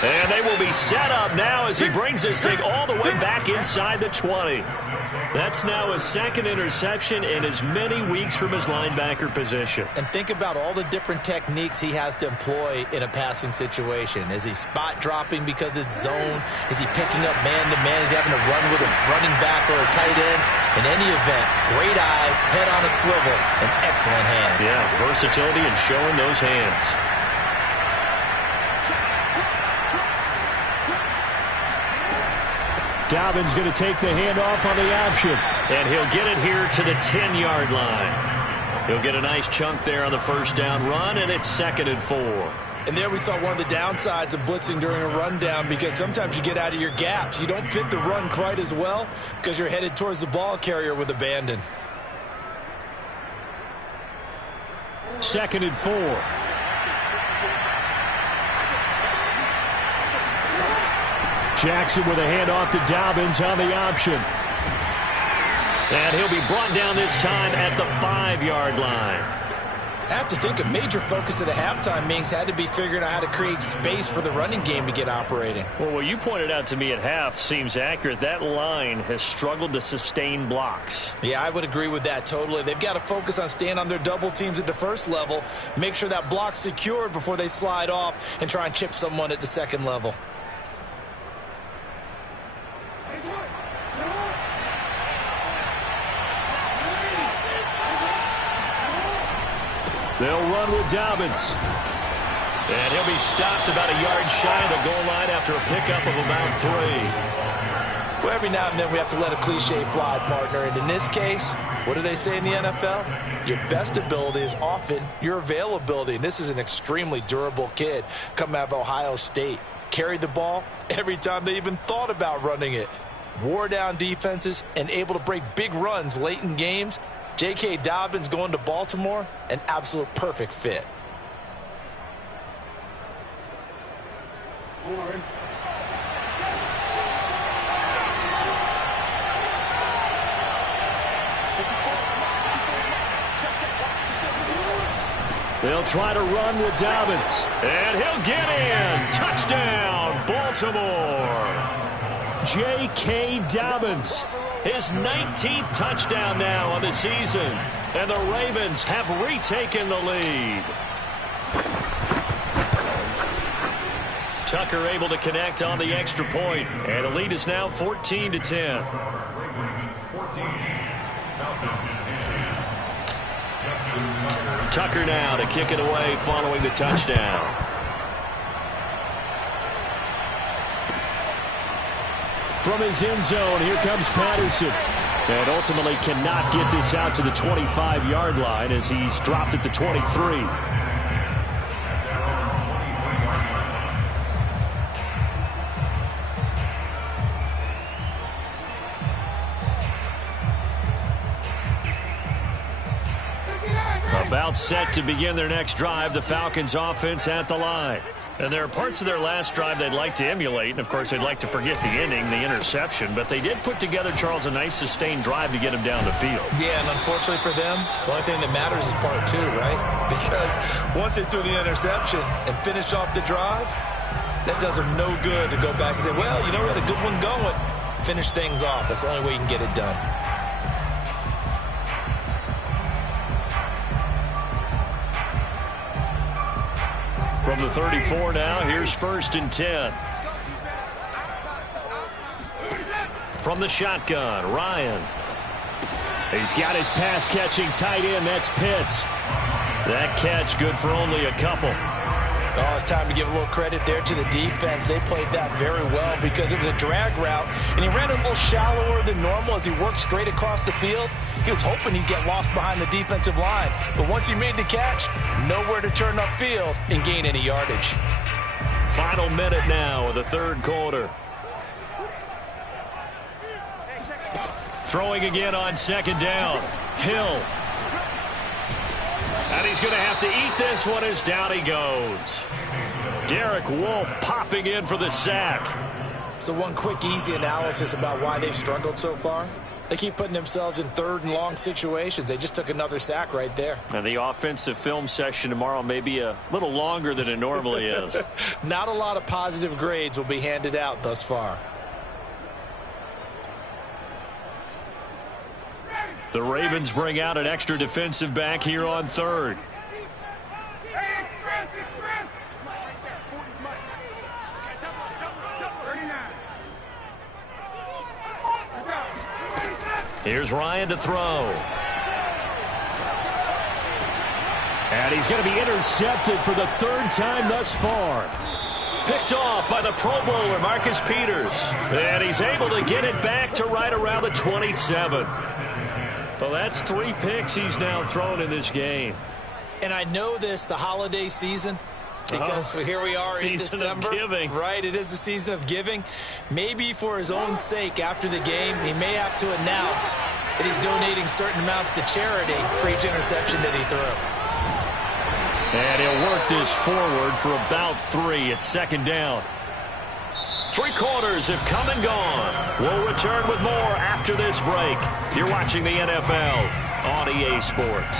And they will be set up now as he brings this thing all the way back inside the 20. That's now his 2nd interception in as many weeks from his linebacker position. And think about all the different techniques he has to employ in a passing situation. Is he spot dropping because it's zone? Is he picking up man-to-man? Is he having to run with a running back or a tight end? In any event, great eyes, head on a swivel, and excellent hands. Yeah, versatility and showing those hands. Dobbins going to take the handoff on the option. And he'll get it here to the 10-yard line. He'll get a nice chunk there on the first down run, and it's 2nd and 4. And there we saw one of the downsides of blitzing during a rundown because sometimes you get out of your gaps. You don't fit the run quite as well because you're headed towards the ball carrier with abandon. 2nd and 4. Jackson with a handoff to Dobbins on the option. And he'll be brought down this time at the 5-yard line. I have to think a major focus at a halftime, Minks, had to be figuring out how to create space for the running game to get operating. Well, what you pointed out to me at half seems accurate. That line has struggled to sustain blocks. Yeah, I would agree with that totally. They've got to focus on staying on their double teams at the first level, make sure that block's secured before they slide off and try and chip someone at the second level. They'll run with Dobbins. And he'll be stopped about a yard shy of the goal line after a pickup of about 3. Well, every now and then we have to let a cliche fly, partner. And in this case, what do they say in the NFL? Your best ability is often your availability. And this is an extremely durable kid coming out of Ohio State. Carried the ball every time they even thought about running it. Wore down defenses and able to break big runs late in games. J.K. Dobbins going to Baltimore, an absolute perfect fit. They'll try to run with Dobbins. And he'll get in. Touchdown, Baltimore. J.K. Dobbins. His 19th touchdown now on the season. And the Ravens have retaken the lead. Tucker able to connect on the extra point. And the lead is now 14-10. Ravens 14, Falcons 10. Tucker now to kick it away following the touchdown. From his end zone, here comes Patterson. And ultimately cannot get this out to the 25-yard line as he's dropped at the 23. About set to begin their next drive, the Falcons offense at the line. And there are parts of their last drive they'd like to emulate. And, of course, they'd like to forget the ending, the interception. But they did put together, Charles, a nice sustained drive to get him down the field. Yeah, and unfortunately for them, the only thing that matters is part 2, right? Because once they threw the interception and finished off the drive, That does them no good to go back and say, well, you know, we had a good one going. Finish things off. That's the only way you can get it done. From the 34 now, here's 1st and 10. From the shotgun, Ryan. He's got his pass-catching tight end. That's Pitts. That catch good for only a couple. Oh, it's time to give a little credit there to the defense. They played that very well because it was a drag route, and he ran a little shallower than normal as he worked straight across the field. He was hoping he'd get lost behind the defensive line, but once he made the catch, nowhere to turn upfield and gain any yardage. Final minute now of the 3rd quarter. Throwing again on 2nd down. Hill. And he's going to have to eat this one as down he goes. Derek Wolfe popping in for the sack. So one quick, easy analysis about why they've struggled so far. They keep putting themselves in 3rd and long situations. They just took another sack right there. And the offensive film session tomorrow may be a little longer than it normally is. Not a lot of positive grades will be handed out thus far. The Ravens bring out an extra defensive back here on 3rd. Here's Ryan to throw. And he's going to be intercepted for the 3rd time thus far. Picked off by the Pro Bowler, Marcus Peters. And he's able to get it back to right around the 27. Well, that's 3 picks he's now thrown in this game. And I know this, the holiday season, because here we are in December. Of giving. Right, it is the season of giving. Maybe for his own sake after the game, he may have to announce that he's donating certain amounts to charity for each interception that he threw. And he'll work this forward for about 3 at 2nd down. 3 quarters have come and gone. We'll return with more after this break. You're watching the NFL on EA Sports.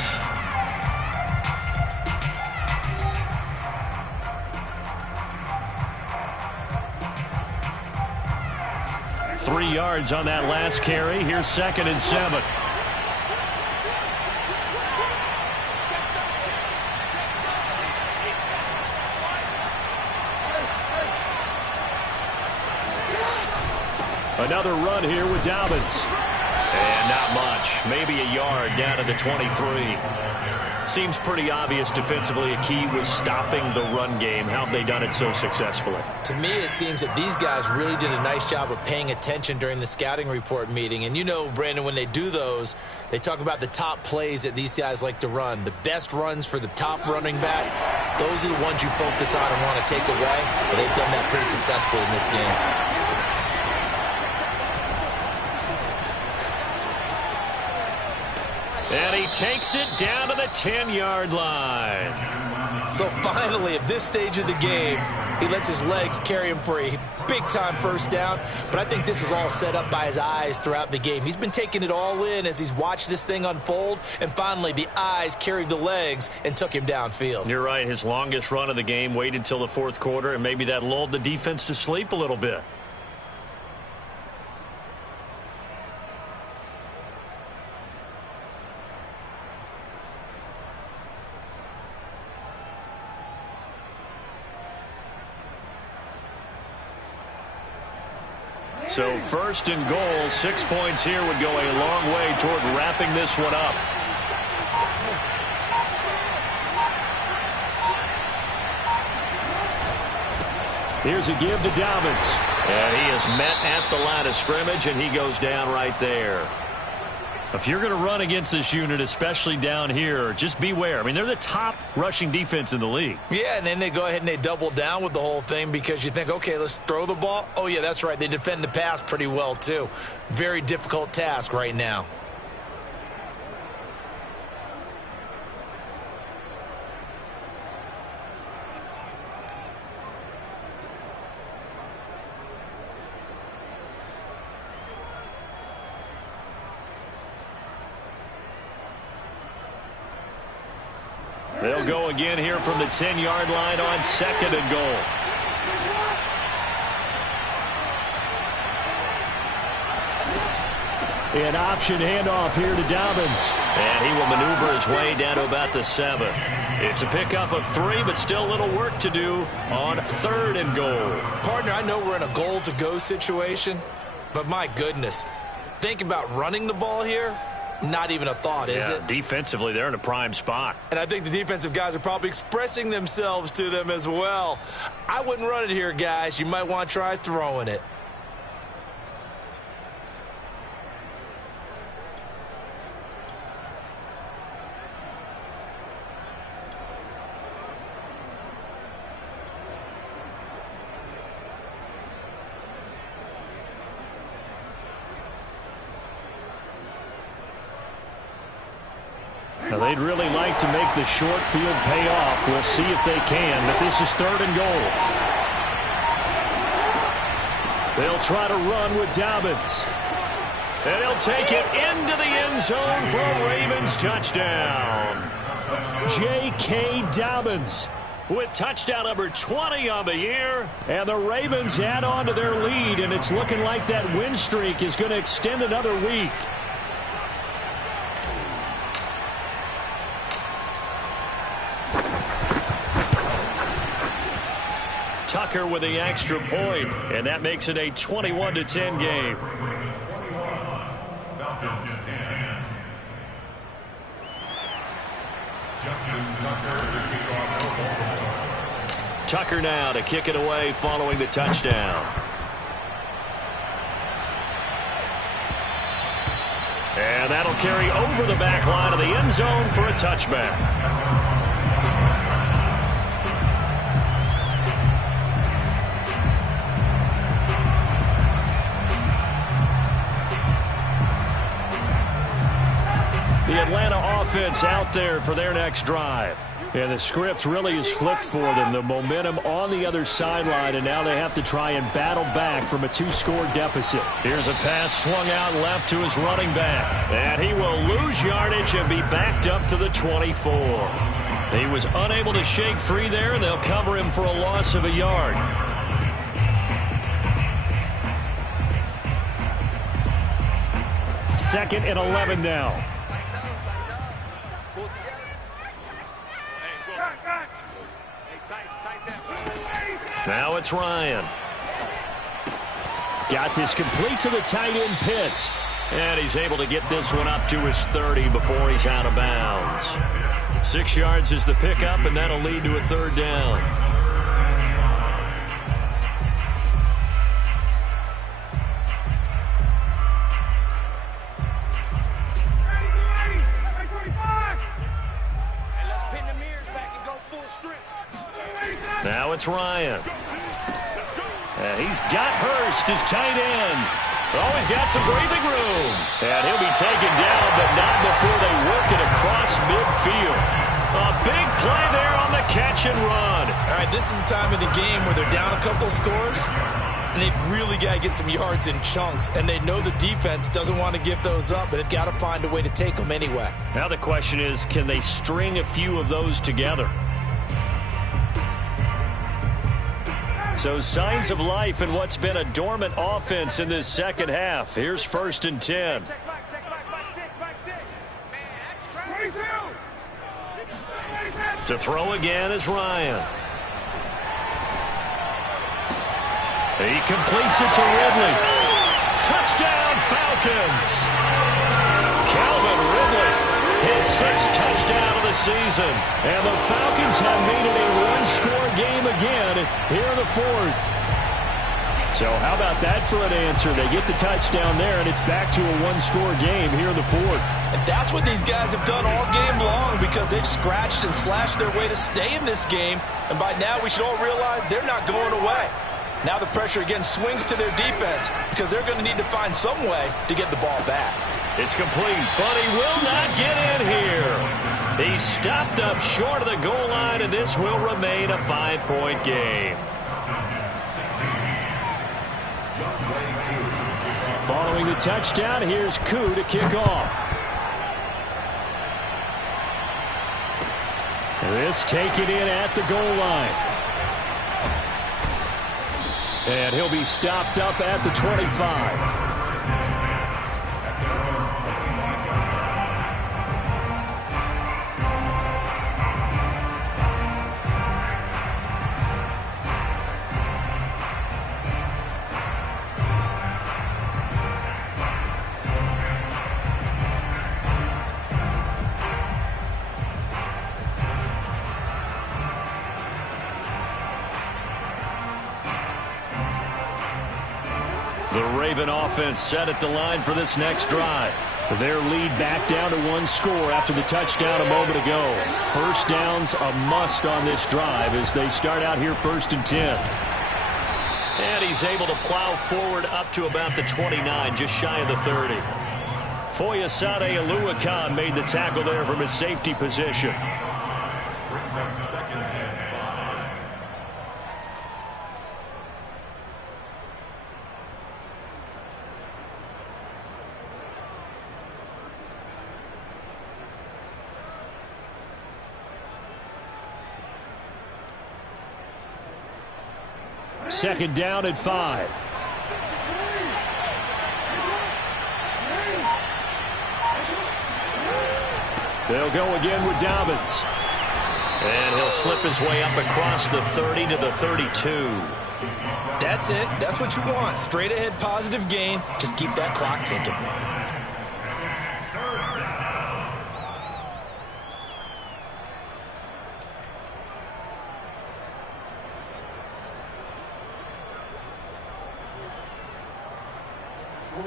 Three yards on that last carry. Here's 2nd and 7. Another run here with Dobbins. And not much. Maybe a yard down to the 23. Seems pretty obvious defensively a key was stopping the run game. How have they done it so successfully? To me, it seems that these guys really did a nice job of paying attention during the scouting report meeting. And you know, Brandon, when they do those, they talk about the top plays that these guys like to run. The best runs for the top running back, those are the ones you focus on and want to take away. And they've done that pretty successfully in this game. And he takes it down to the 10-yard line. So finally, at this stage of the game, he lets his legs carry him for a big-time 1st down. But I think this is all set up by his eyes throughout the game. He's been taking it all in as he's watched this thing unfold. And finally, the eyes carried the legs and took him downfield. You're right. His longest run of the game waited till the 4th quarter, and maybe that lulled the defense to sleep a little bit. So 1st and goal, 6 points here would go a long way toward wrapping this one up. Here's a give to Dobbins. And he is met at the line of scrimmage, and he goes down right there. If you're going to run against this unit, especially down here, just beware. I mean, they're the top rushing defense in the league. Yeah, and then they go ahead and they double down with the whole thing because you think, okay, let's throw the ball. Oh, yeah, that's right. They defend the pass pretty well, too. Very difficult task right now. They'll go again here from the 10-yard line on 2nd and goal. An option handoff here to Dobbins. And he will maneuver his way down to about the 7. It's a pickup of 3, but still a little work to do on 3rd and goal. Partner, I know we're in a goal-to-go situation, but my goodness, think about running the ball here. Not even a thought, is it? Defensively, they're in a prime spot. And I think the defensive guys are probably expressing themselves to them as well. I wouldn't run it here, guys. You might want to try throwing it. Now, they'd really like to make the short field pay off. We'll see if they can, but this is 3rd and goal. They'll try to run with Dobbins. And he'll take it into the end zone for a Ravens touchdown. J.K. Dobbins with touchdown number 20 on the year. And the Ravens add on to their lead, and it's looking like that win streak is going to extend another week. Tucker with the extra point, and that makes it a 21-10 game. Falcons 10. Justin Tucker to kick off for Baltimore. Tucker now to kick it away following the touchdown. And that'll carry over the back line of the end zone for a touchback. The Atlanta offense out there for their next drive. And the script really is flipped for them. The momentum on the other sideline, and now they have to try and battle back from a 2-score deficit. Here's a pass swung out left to his running back. And he will lose yardage and be backed up to the 24. He was unable to shake free there, and they'll cover him for a loss of a yard. Second and 11 now. Now it's Ryan. Got this complete to the tight end Pitts. And he's able to get this one up to his 30 before he's out of bounds. 6 yards is the pickup, and that'll lead to a 3rd down. Now it's Ryan. And he's got Hurst, his tight end. Oh, he's got some breathing room. And he'll be taken down, but not before they work it across midfield. A big play there on the catch and run. All right, this is the time of the game where they're down a couple of scores, and they've really got to get some yards in chunks, and they know the defense doesn't want to give those up, but they've got to find a way to take them anyway. Now the question is, can they string a few of those together? So signs of life in what's been a dormant offense in this second half. Here's 1st and 10. To throw again is Ryan. He completes it to Ridley. Touchdown Falcons. Calvin Ridley, his 6th touchdown of the season. And the Falcons have made it a 1-score game again here in the 4th. So how about that for an answer? They get the touchdown there, and it's back to a 1-score game here in the 4th. And that's what these guys have done all game long, because they've scratched and slashed their way to stay in this game. And by now we should all realize they're not going away. Now the pressure again swings to their defense, because they're going to need to find some way to get the ball back. It's complete, but he will not get in here. He stopped up short of the goal line, and this will remain a 5-point game. Following the touchdown, here's Koo to kick off. This taken in at the goal line. And he'll be stopped up at the 25. The Raven offense set at the line for this next drive. Their lead back down to one score after the touchdown a moment ago. First down's a must on this drive as they start out here 1st and 10. And he's able to plow forward up to about the 29, just shy of the 30. Foyesade Oluwakan made the tackle there from his safety position. Brings up 2nd and 5. Second down at 5. They'll go again with Dobbins. And he'll slip his way up across the 30 to the 32. That's it. That's what you want. Straight ahead positive gain. Just keep that clock ticking.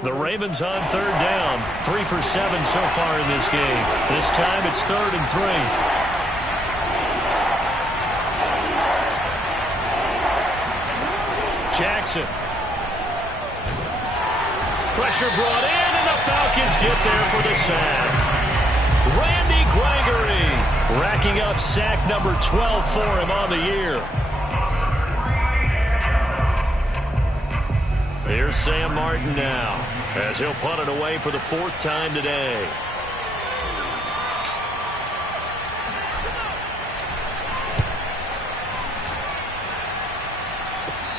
The Ravens on 3rd down. 3 for 7 so far in this game. This time it's 3rd and 3. Jackson. Pressure brought in, and the Falcons get there for the sack. Randy Gregory racking up sack number 12 for him on the year. Here's Sam Martin now as he'll punt it away for the 4th time today.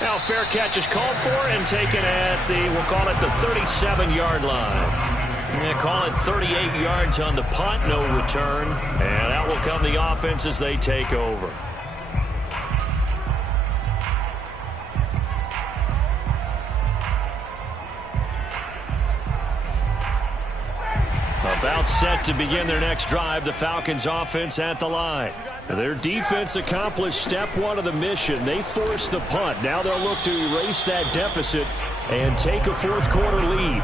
Now fair catch is called for and taken at the, we'll call it the 37-yard line. They call it 38 yards on the punt, no return. And out will come the offense as they take over. About set to begin their next drive, the Falcons offense at the line. Their defense accomplished step 1 of the mission. They forced the punt. Now they'll look to erase that deficit and take a 4th quarter lead.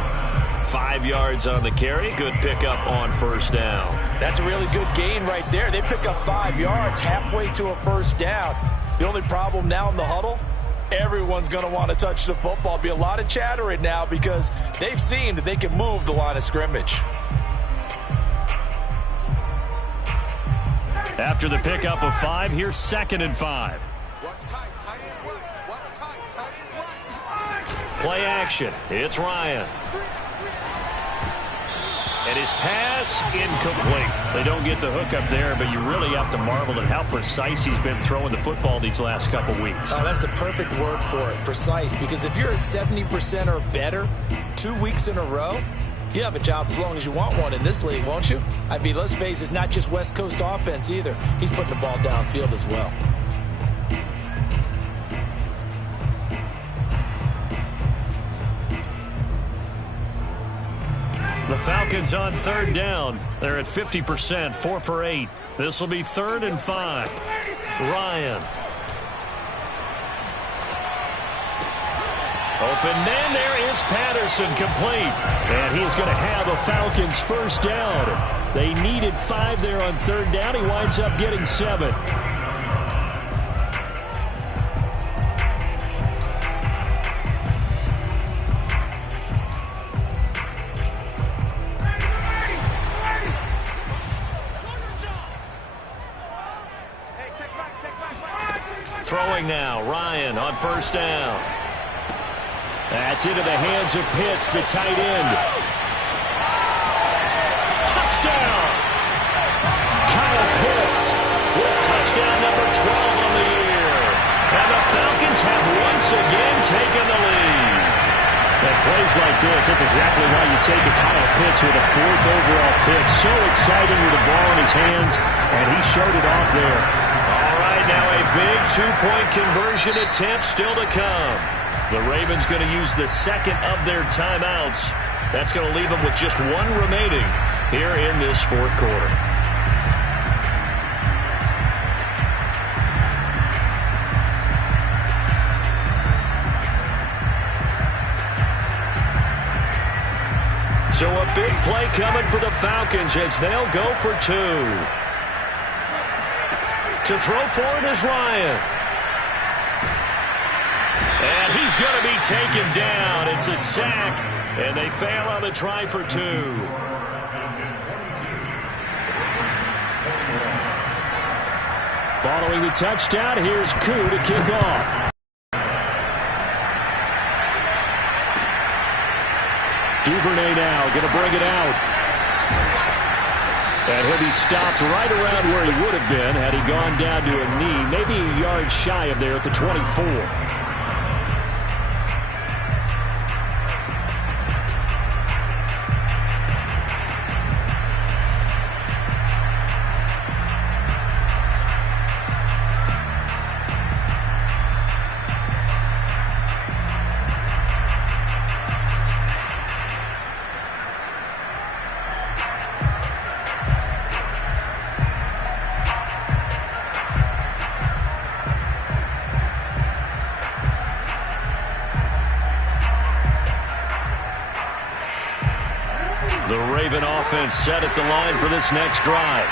5 yards on the carry. Good pickup on 1st down. That's a really good gain right there. They pick up 5 yards halfway to a 1st down. The only problem now in the huddle, everyone's going to want to touch the football. Be a lot of chattering now because they've seen that they can move the line of scrimmage. After the pickup of 5, here's 2nd and 5. Play action. It's Ryan. And his pass incomplete. They don't get the hook up there, but you really have to marvel at how precise he's been throwing the football these last couple weeks. Oh, that's the perfect word for it, precise. Because if you're at 70% or better 2 weeks in a row, you have a job as long as you want one in this league, won't you? I mean, let's face it, it's not just West Coast offense either. He's putting the ball downfield as well. The Falcons on 3rd down. They're at 50%, 4 for 8. This will be 3rd and 5. Ryan. Open man, there is Patterson, complete. And he is going to have a Falcons 1st down. They needed 5 there on 3rd down. He winds up getting 7. Throwing now, Ryan on 1st down. That's into the hands of Pitts, the tight end. Touchdown! Kyle Pitts with touchdown number 12 on the year. And the Falcons have once again taken the lead. And plays like this, that's exactly why you take a Kyle Pitts with a 4th overall pick. So exciting with the ball in his hands, and he showed it off there. All right, now a big 2-point conversion attempt still to come. The Ravens going to use the 2nd of their timeouts. That's going to leave them with just 1 remaining here in this 4th quarter. So a big play coming for the Falcons as they'll go for 2. To throw for it is Ryan. And he's going to be taken down. It's a sack, and they fail on the try for 2. Following the touchdown, here's Koo to kick off. Duvernay now going to bring it out. And he'll be stopped right around where he would have been had he gone down to a knee, maybe a yard shy of there at the 24. The Raven offense set at the line for this next drive.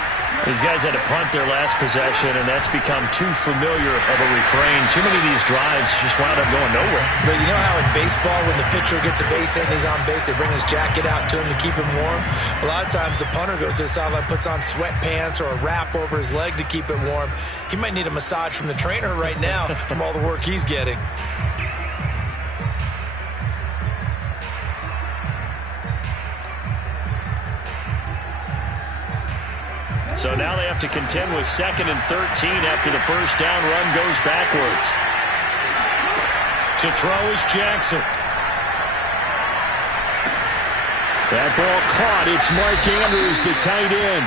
These guys had to punt their last possession, and that's become too familiar of a refrain. Too many of these drives just wound up going nowhere. But you know how in baseball, when the pitcher gets a base hit and he's on base, they bring his jacket out to him to keep him warm? A lot of times the punter goes to the sideline, puts on sweatpants or a wrap over his leg to keep it warm. He might need a massage from the trainer right now from all the work he's getting. So now they have to contend with 2nd and 13 after the first down run goes backwards. To throw is Jackson. That ball caught. It's Mark Andrews, the tight end.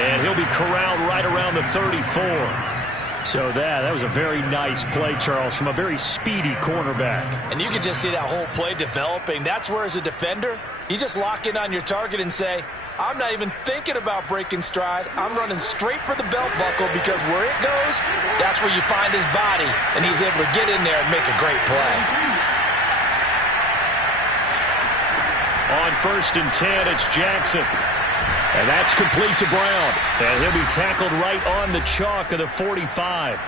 And he'll be corralled right around the 34. So that was a very nice play, Charles, from a very speedy cornerback. And you can just see that whole play developing. That's where, as a defender, you just lock in on your target and say, I'm not even thinking about breaking stride. I'm running straight for the belt buckle because where it goes, that's where you find his body. And he's able to get in there and make a great play. On 1st and 10, it's Jackson. And that's complete to Brown. And he'll be tackled right on the chalk of the 45.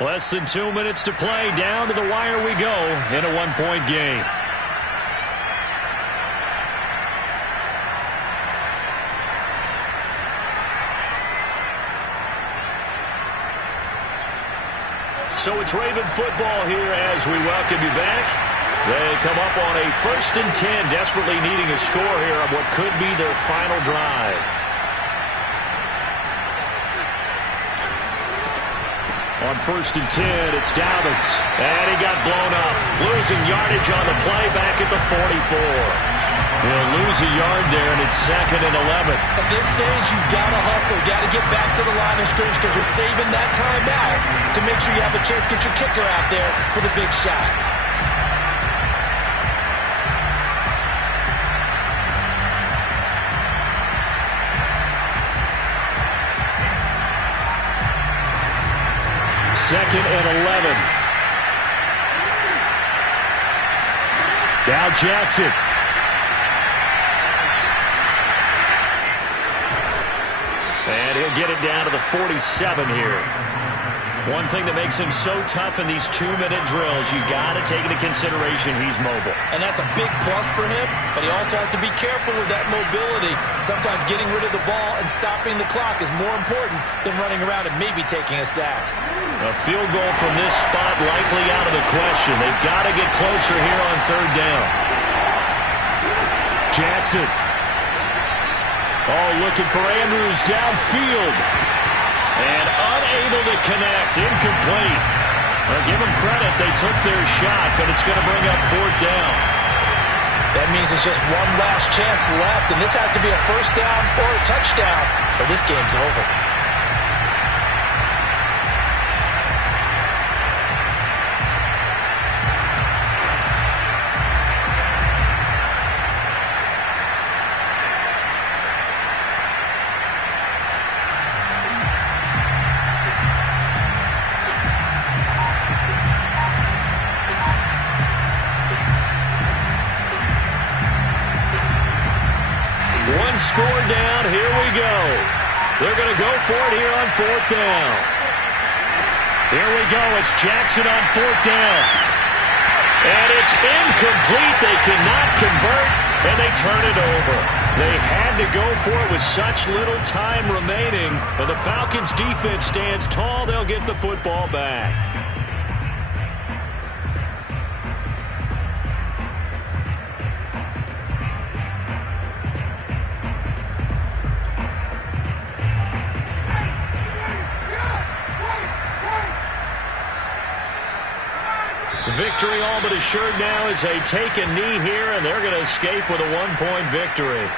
Less than 2 minutes to play. Down to the wire we go in a one-point game. So it's Raven football here as we welcome you back. They come up on a 1st and 10, desperately needing a score here on what could be their final drive. On 1st and 10, it's Dobbins. And he got blown up. Losing yardage on the play back at the 44. He'll lose a yard there, and it's 2nd and 11. At this stage, you've got to hustle. Got to get back to the line of scrimmage because you're saving that time out to make sure you have a chance to get your kicker out there for the big shot. Second and 11. Now Jackson. And he'll get it down to the 47 here. One thing that makes him so tough in these 2-minute drills, you got to take into consideration he's mobile. And that's a big plus for him, but he also has to be careful with that mobility. Sometimes getting rid of the ball and stopping the clock is more important than running around and maybe taking a sack. A field goal from this spot likely out of the question. They've got to get closer here on 3rd down. Jackson. Oh, looking for Andrews downfield. And unable to connect. Incomplete. Well, give them credit. They took their shot, but it's going to bring up 4th down. That means there's just one last chance left, and this has to be a 1st down or a touchdown, or this game's over. score down. Here we go. They're going to go for it here on 4th down. Here we go. It's Jackson on 4th down. And it's incomplete. They cannot convert, and they turn it over. They had to go for it with such little time remaining, and the Falcons' defense stands tall. They'll get the football back. Victory all but assured now as they take a knee here, and they're going to escape with a 1-point victory.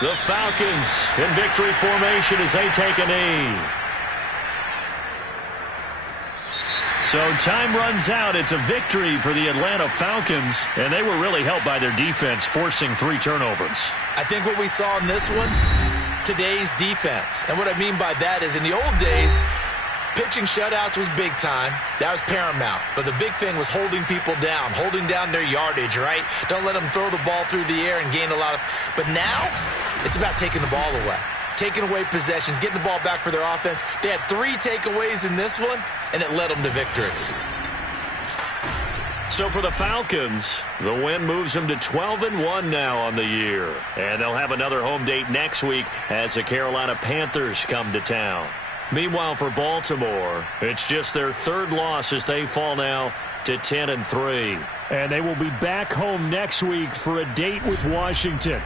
The Falcons in victory formation as they take a knee. So time runs out. It's a victory for the Atlanta Falcons, and they were really helped by their defense, forcing 3 turnovers. I think what we saw in this one, today's defense. And what I mean by that is in the old days, pitching shutouts was big time. That was paramount. But the big thing was holding people down, holding down their yardage, right? Don't let them throw the ball through the air and gain a lot of... But now, it's about taking the ball away. Taking away possessions, getting the ball back for their offense. They had 3 takeaways in this one, and it led them to victory. So for the Falcons, the win moves them to 12-1 now on the year. And they'll have another home date next week as the Carolina Panthers come to town. Meanwhile, for Baltimore, it's just their 3rd loss as they fall now to 10-3. And they will be back home next week for a date with Washington.